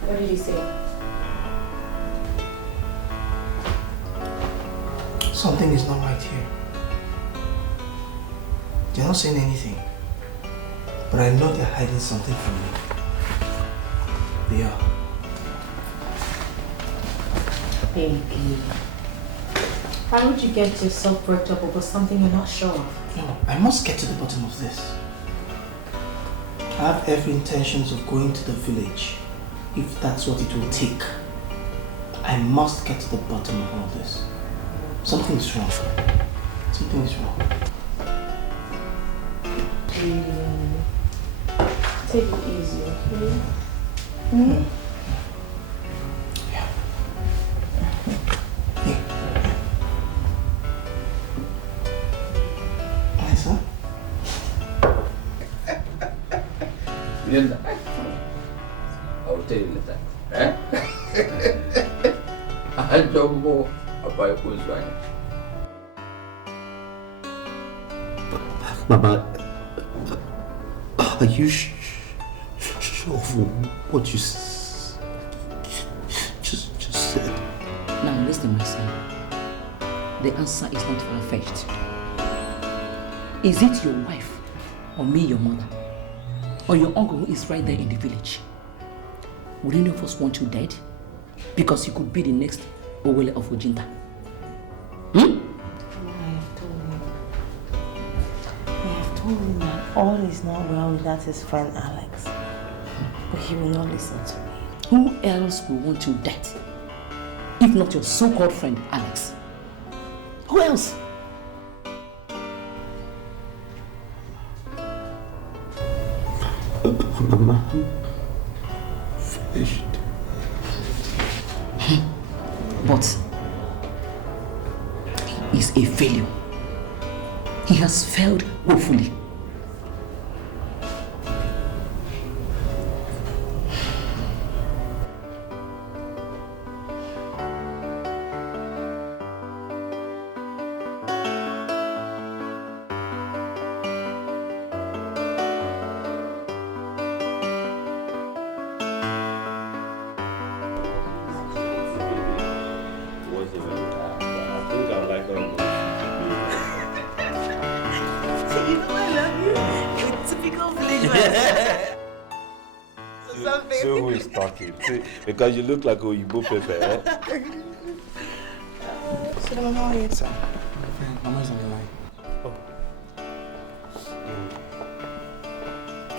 What did he say? Something is not right here. They're not saying anything. But I know they're hiding something from me. They are. Baby, why would you get yourself worked up over something you're not sure of? No, I must get to the bottom of this. I have every intentions of going to the village, if that's what it will take. I must get to the bottom of all this. Something is wrong. Something is wrong. Take it easy, okay? Mm-hmm. Linda, I will tell you later. Eh? I don't know about who's right. Mama, are you sure of what you just said? Now listen, my son. The answer is not far-fetched. Is it your wife or me, your mother? Or your uncle who is right there in the village? Would any of us want you dead? Because you could be the next Owele of Ojinta. I have told him that all is not well without his friend Alex. But he will not listen to me. Who else will want you dead? If not your so-called friend Alex? Who else? Mama, finished. But he is a failure. He has failed woefully. talking. See, because you look like Oyibo Pepe, eh? So, Mama, how are you? Sir, Mama's on the line. Oh.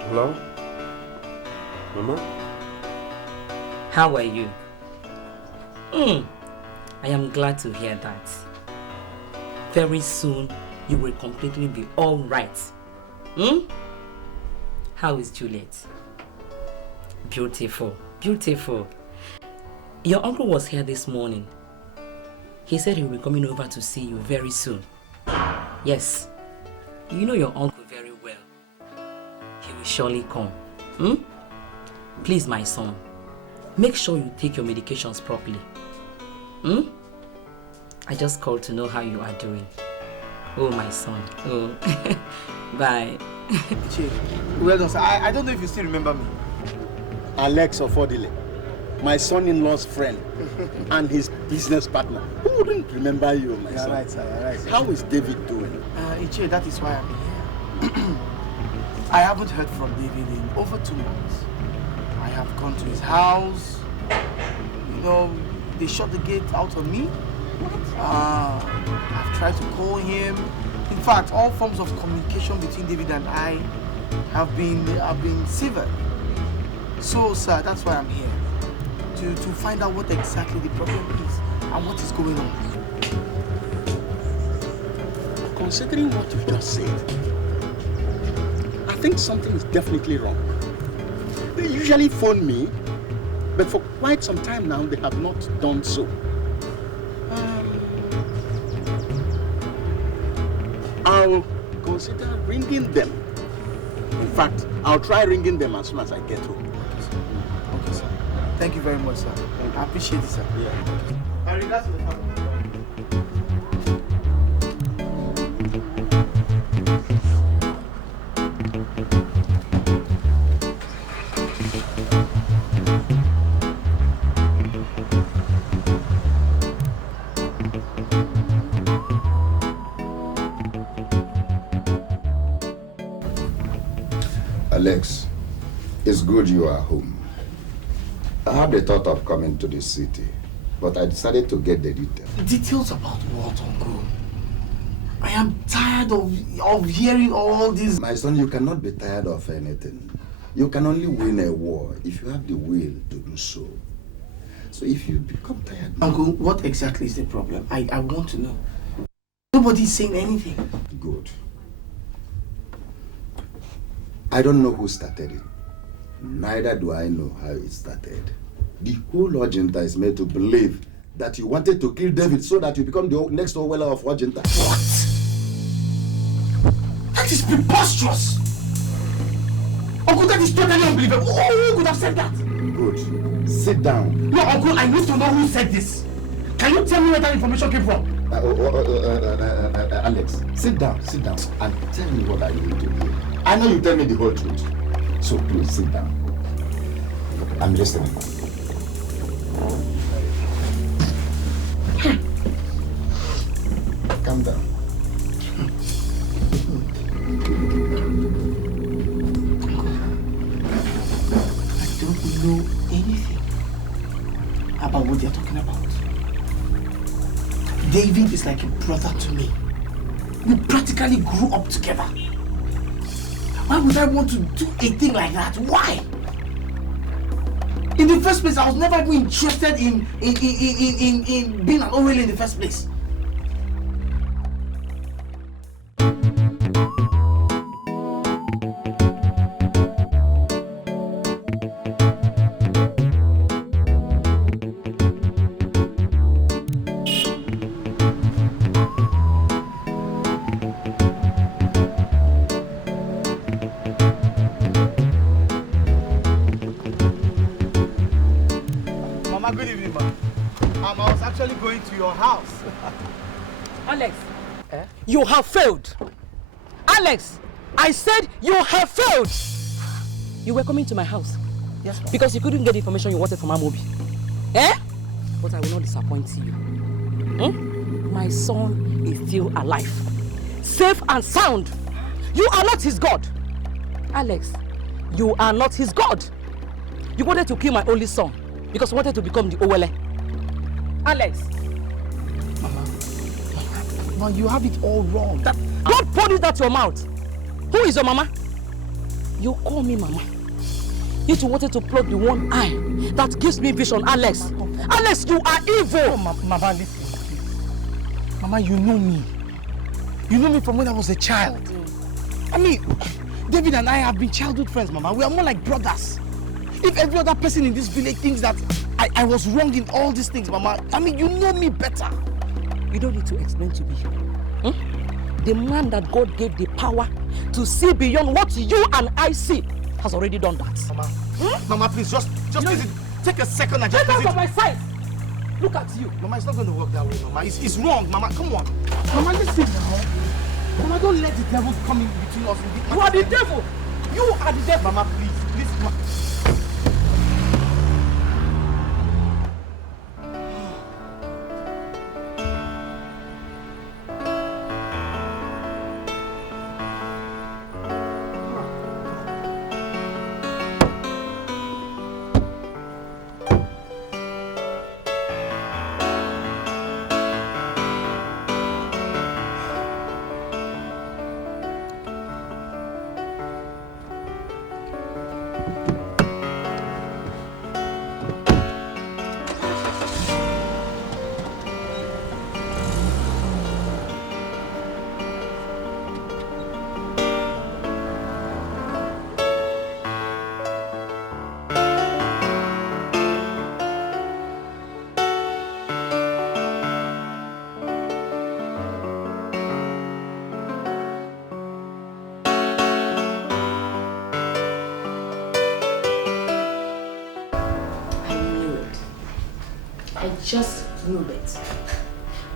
Hello? Mama? How are you? I am glad to hear that. Very soon, you will completely be all right. How is Juliet? Beautiful, beautiful. Your uncle was here this morning. He said he will be coming over to see you very soon. Yes, you know your uncle very well. He will surely come. Please, my son, make sure you take your medications properly. I just called to know how you are doing. Oh, my son. Oh, bye. Well done, sir. I don't know if you still remember me. Alex Ofodile, my son-in-law's friend and his business partner. Who wouldn't remember you, my son? Right, sir. You're right. How is David doing? Ichie, that is why I'm here. I haven't heard from David in over 2 months. I have gone to his house. You know, they shut the gate out on me. I've tried to call him. In fact, all forms of communication between David and I have been severed. So, sir, that's why I'm here. To find out what exactly the problem is and what is going on. Considering what you've just said, I think something is definitely wrong. They usually phone me, but for quite some time now, they have not done so. I'll consider ringing them. In fact, I'll try ringing them as soon as I get home. Okay, sir. Thank you very much, sir. I appreciate it, sir. Yeah. My regards to the family. Alex, it's good you are home. I had the thought of coming to the city, but I decided to get the details. Details about what, Uncle? I am tired of hearing all this. My son, you cannot be tired of anything. You can only win a war if you have the will to do so. So if you become tired... Uncle, what exactly is the problem? I want to know. Nobody's saying anything. Good. I don't know who started it. Neither do I know how it started. The whole Ojinta is made to believe that you wanted to kill David so that you become the next Orwell of Ojinta. What? That is preposterous! Uncle, that is totally unbelievable. Who could have said that? Good. Sit down. No, Uncle, I need to know who said this. Can you tell me where that information came from? Alex, sit down, and tell me what I need to do. I know you tell me the whole truth. So please sit down. I'm listening. Calm down. I don't know anything about what they're talking about. David is like a brother to me. We practically grew up together. Why would I want to do a thing like that? Why? In the first place, I was never even interested in being an Orwell in the first place. Good evening, ma. I was actually going to your house. Alex, you have failed. Alex, I said you have failed. You were coming to my house. Yes, ma'am. Because you couldn't get the information you wanted from Amobi. But I will not disappoint you. My son is still alive. Safe and sound. You are not his God. Alex, you are not his God. You wanted to kill my only son because you wanted to become the Owele. Alex. Mama, you have it all wrong. Don't put it out your mouth. Who is your mama? You call me mama. You two wanted to plug the one eye that gives me vision, Alex. Alex, you are evil. Mama, listen. Mama, you know me. You know me from when I was a child. I mean, David and I have been childhood friends, Mama. We are more like brothers. If every other person in this village thinks that I was wrong in all these things, Mama, I mean, you know me better. You don't need to explain to me. The man that God gave the power to see beyond what you and I see has already done that. Mama, Mama, please, just listen. Take a second and just get out of my sight. Look at you. Mama, it's not going to work that way, Mama. It's wrong, Mama. Come on. Mama, listen now. Mama, don't let the devil come in between us. You are the devil. You are the devil. Mama, please, Mama. I just knew it.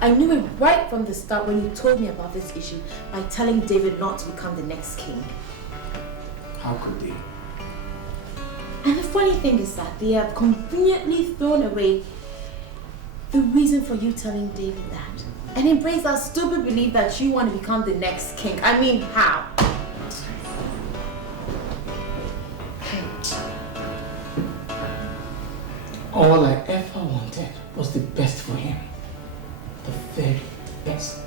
I knew it right from the start when you told me about this issue by telling David not to become the next king. How could they? And the funny thing is that they have conveniently thrown away the reason for you telling David that and embrace that stupid belief that you want to become the next king. I mean, how? All I ever wanted was the best for him. The very best.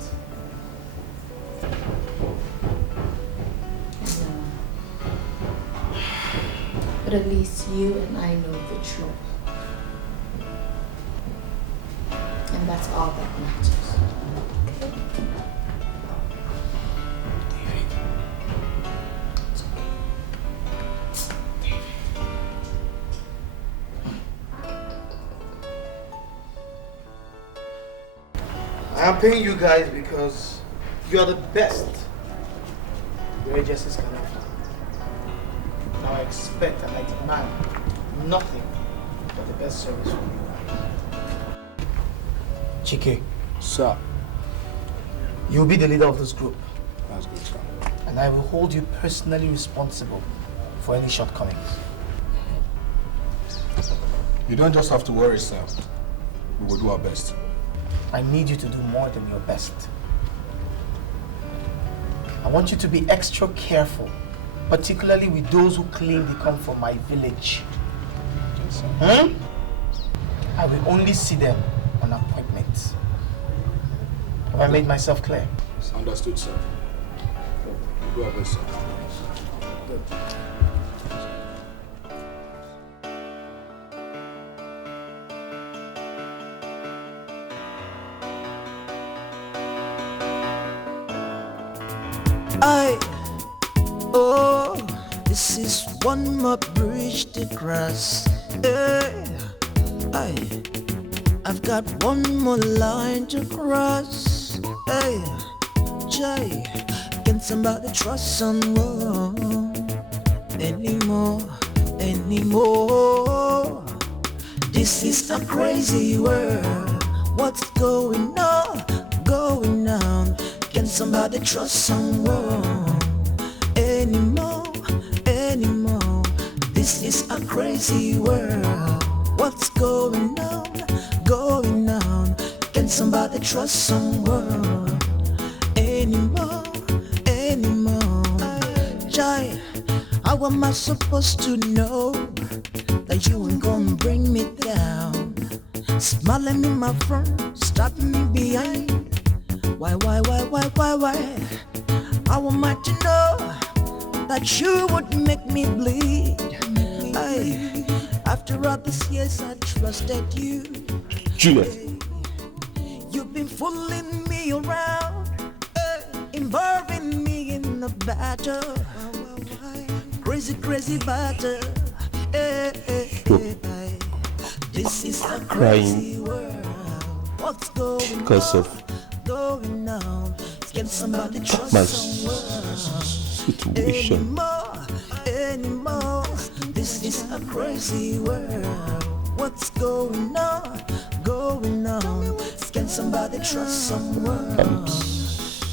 But at least you and I know the truth. And that's all that matters. I'm paying you guys because you are the best your agencies can offer. Now I expect and I demand nothing but the best service from you guys. Chike, sir, you'll be the leader of this group. That's good, sir. And I will hold you personally responsible for any shortcomings. You don't just have to worry, sir. We will do our best. I need you to do more than your best. I want you to be extra careful, particularly with those who claim they come from my village. I will only see them on appointment. Have I made myself clear? Understood, sir. We'll do our best, sir. Good. This is one more bridge to cross. I've got one more line to cross. Can somebody trust someone anymore? This is a crazy world. What's going on? Can somebody trust someone anymore? This is a crazy world. What's going on? Can somebody trust someone anymore? How am I supposed to know You ain't gonna bring me down. Smiling in my front, stopping me behind. Why? I want my to know that you would make me bleed. After all these years I trusted you. Juliet. You've been fooling me around, involving me in a battle. Crazy battle. This is a crazy world. What's going because of on? Can somebody trust my someone? situation. Anymore. This is a crazy world. What's going on? Can somebody trust someone?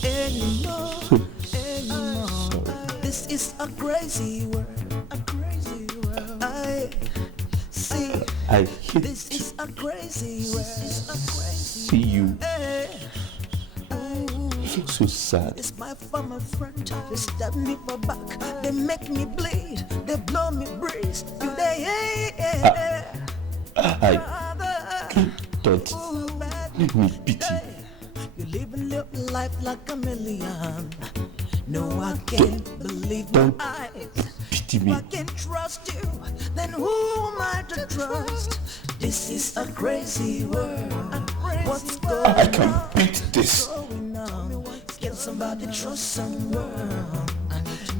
Anymore. This is a crazy world. I hate this is a crazy world. See you so sad. It's my former friend. They stab me for back. They make me bleed. They blow me breeze. Don't leave me pity. You live and live life like a million. No, I can't believe my eyes. Pity me. If I can't trust you, then who am I to trust? This is a crazy world. What's going on? I can beat this. Can somebody trust someone?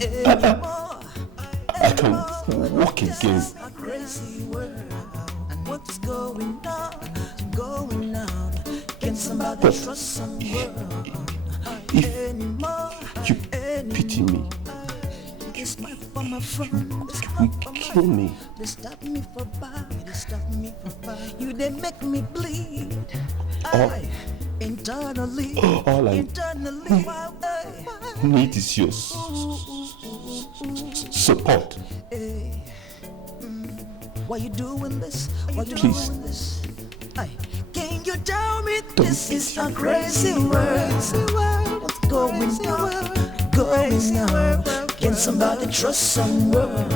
I can walk again. Crazy world. What's going on? Can somebody trust someone? If you pity me, It's my former friend. you kill me. They stop me for bad. You they make me bleed. Internally. All I need is your support. Why you doing this? Please. Can you tell me this is a crazy world? What's going on? Can somebody trust someone?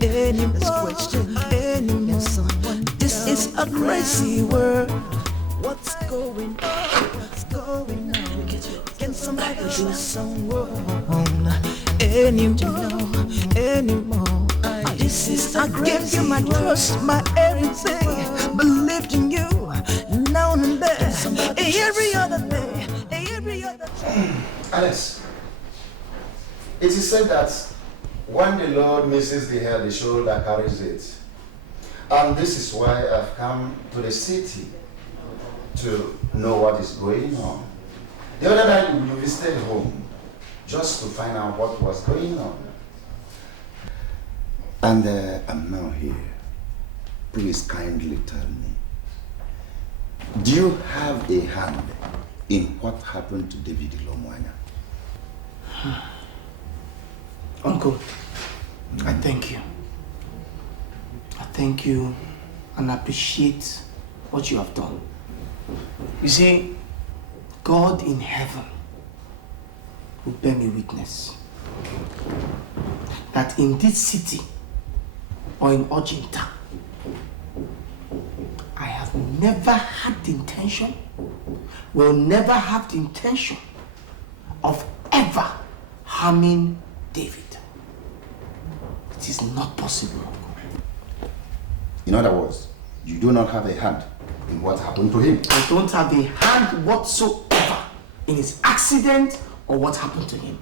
Any question? This is a crazy world. What's going on? Can somebody trust someone? Anymore. This is I give you my trust, my everything. Believed in you, now and then, every other day, Alex, it is said that when the Lord misses the head, the shoulder carries it. And this is why I've come to the city to know what is going on. The other night we visited home just to find out what was going on. And I'm now here. Please kindly tell me, do you have a hand in what happened to David Ilomwanya? Uncle, I thank you. I thank you and appreciate what you have done. You see, God in heaven will bear me witness that in this city or in Ojinta, I have never had the intention, will never have the intention of ever harming David. It is not possible. In other words, you do not have a hand in what happened to him. I don't have a hand whatsoever in his accident or what happened to him.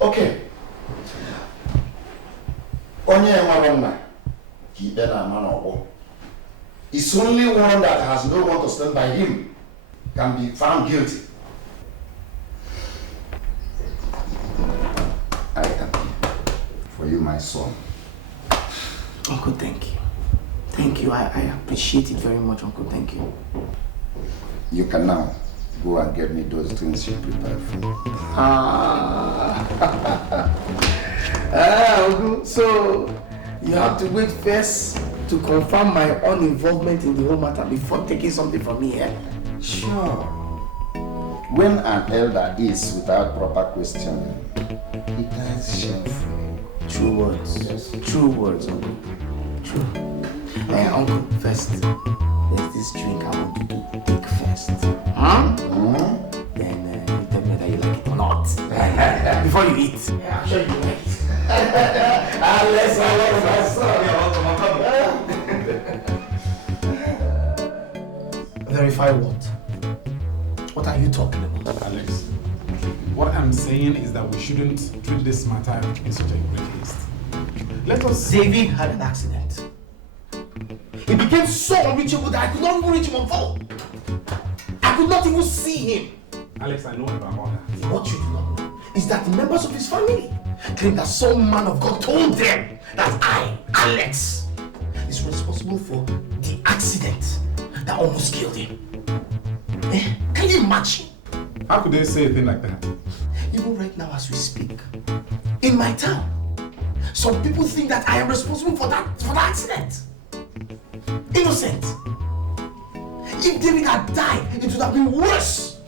Okay. It's only one that has no one to stand by him can be found guilty. I am here for you, my son. Uncle, thank you. Thank you. I appreciate it very much, Uncle. Thank you. You can now go and get me those things you prepared for me. Uncle, so you have to wait first to confirm my own involvement in the whole matter before taking something from me, eh? Sure. When an elder is without proper questioning, he dies shamefully. True words. Yes. True words, Uncle. True. Uncle, first, there's this drink I want you to take first. Huh? Then you tell me whether you like it or not. Before you eat. Yeah, I'm sure you like it. Let's Verify what? What are you talking about? Alex, what I'm saying is that we shouldn't treat this matter in such a great haste. Let us... David had an accident. He became so unreachable that I could not even reach him on phone. I could not even see him. Alex, I know about all that. What you do not know is that the members of his family claim that some man of God told them that I, Alex, is responsible for the accident that almost killed him. Can you imagine? How could they say a thing like that? Even right now as we speak, in my town, some people think that I am responsible for that accident. Innocent. If David had died, it would have been worse.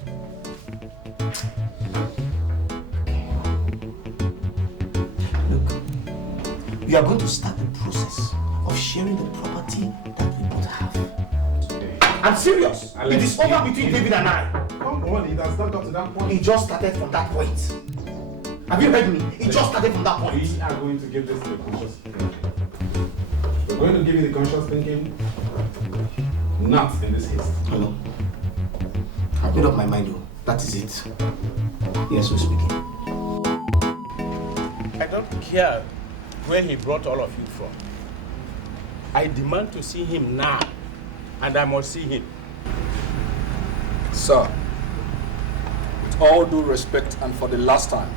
Look, we are going to start the process of sharing the property that we both have. I'm serious. Alex, it is over between David and I. Come on, it has not got to that point. It just started from that point. Have you heard me? It just started from that point. We are going to give this the conscious thinking. We're going to give you the conscious thinking, not in this haste. Hello. I made up my mind though. That is it. Yes, we're speaking. I don't care where he brought all of you from. I demand to see him now, and I must see him. Sir, with all due respect and for the last time,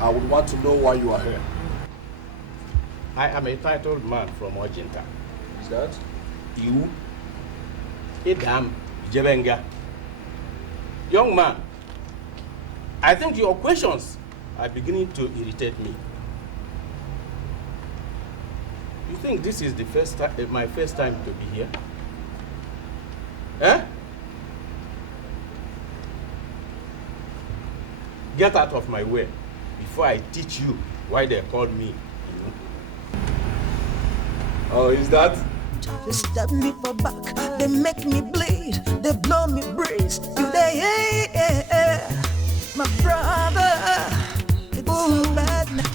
I would want to know why you are here. I am a titled man from Ojinta. Is that? You? Idam Jebenga. Young man, I think your questions are beginning to irritate me. You think this is the first time, my first time to be here? Eh? Get out of my way before I teach you why they called me. Oh, is that? They stab me for back, they make me bleed, they blow me breeze. Today, my brother, it's so bad now.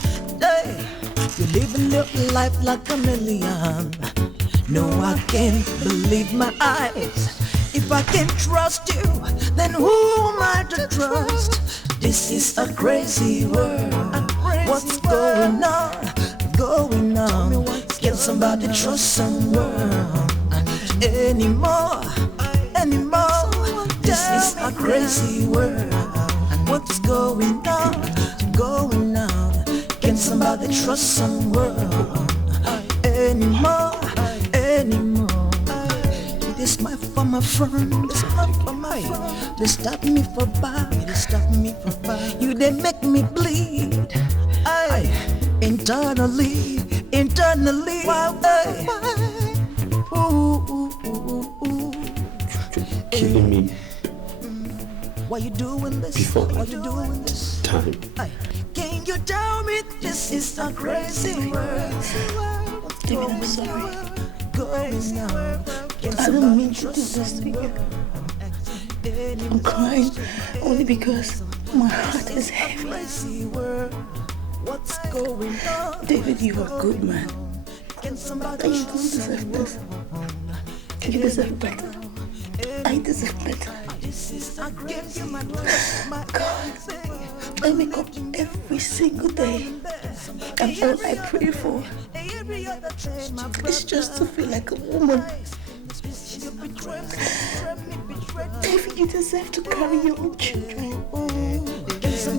You living your life like a million. No, I can't believe my eyes. If I can't trust you, then who am I to trust? This is a crazy world. What's going on? Going on? Can somebody trust someone anymore? This is a crazy world. What's going on? Going on? Can somebody trust someone anymore? This my for my friend. This my for my friend. They stop me for back. They stop me for back. You they make me bleed. Internally. Wow. Killing me. Why you doing this? Before Why you doing this? Time. Can you tell me this is a crazy world? David, I'm sorry. I don't mean to do this to you. I'm crying only because my heart is heavy. David, you are a good man. But you don't deserve this. You deserve better. I deserve better. God, I wake up every single day, and all I pray for is just to feel like a woman. David, you deserve to carry your own children.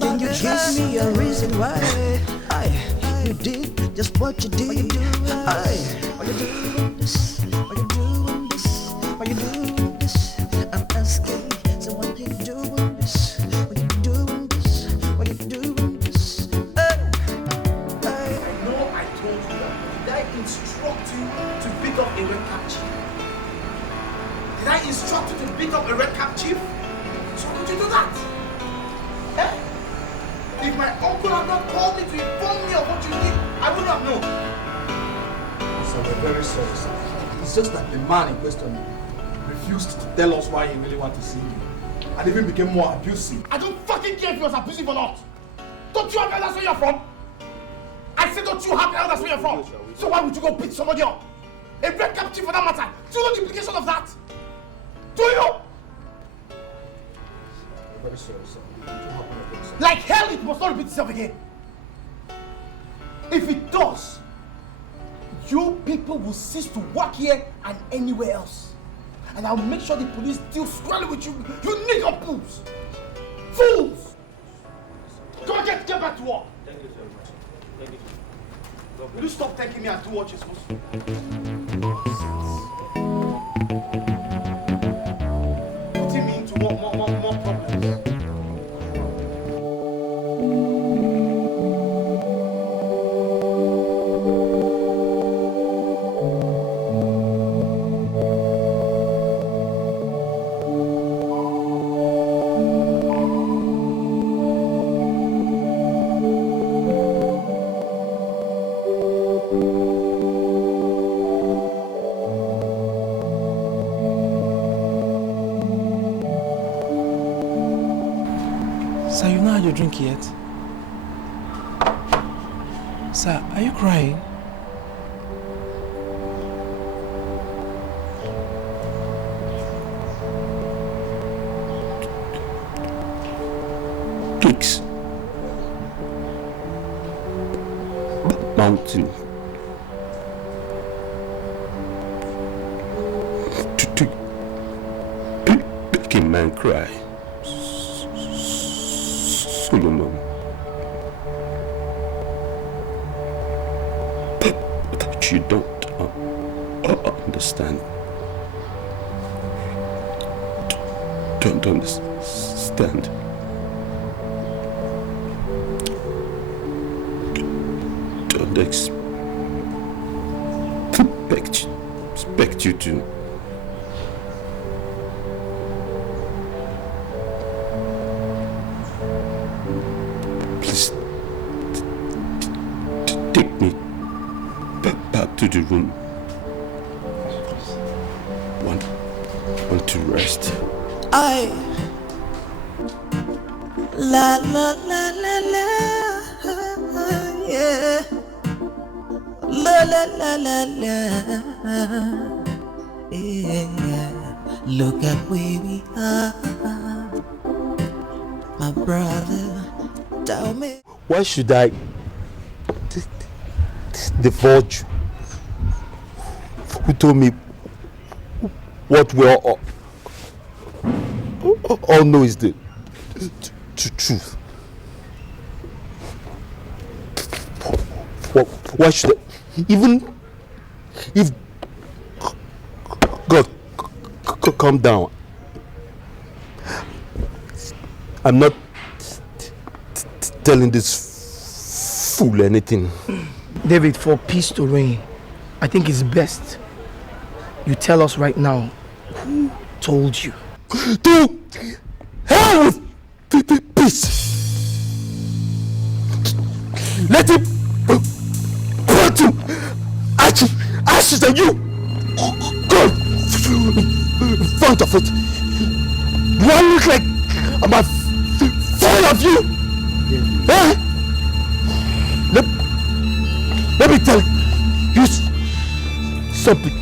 Can you give me a reason why you did just what you did? Why you doing this? Why you doing this? Why you doing this? I'm asking. So why you doing this? Why you doing this? Why you doing this? I know I told you that. Did I instruct you to beat up a red cap chief? Did I instruct you to beat up a red cap chief? So Would you do that? Eh? If my uncle had not called me to inform me of what you did, I wouldn't have known. So we're very sorry, sir. It's just that the man in question refused to tell us why he really wanted to see you. And even became more abusive. I don't fucking care if he was abusive or not. Don't you have elders where you're from? I said, don't you have elders where you're from? So why would you go beat somebody up? A red captive for that matter. Do you know the implication of that? Do you know? I'm very sorry, sir. Like hell, it must not repeat itself again. If it does, you people will cease to work here and anywhere else. And I'll make sure the police deal squarely with you, you nigger fools! Fools! Go on, get back to work! Thank you very much. Thank you. Will you stop thanking me and do what you're supposed to do? Putting me into more problems. Sir, you've not had your drink yet. Sir, are you crying? Peaks. Mountain. To make a man cry. Solomon. But you don't understand. Don't understand. Don't expect you to. Please take me back to the room. Want to rest. La la la la la, yeah. La la la la la, yeah. Look at where we are, my brother. Tell me. Why should I divulge who told me what we all know is the truth? Why should I, even if God come down, I'm not telling this fool anything. David, for peace to reign, I think it's best you tell us right now who told you. To hell with peace. Let him burn to ashes and you go in front of it. Do I look like I'm afraid of you? Eh? Let me tell you something.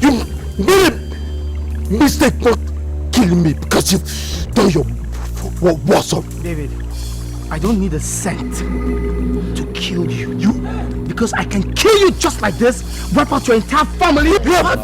You made a mistake not killing me because you've done your worst up. David, I don't need a cent to kill you. Because I can kill you just like this, wipe out your entire family. You have a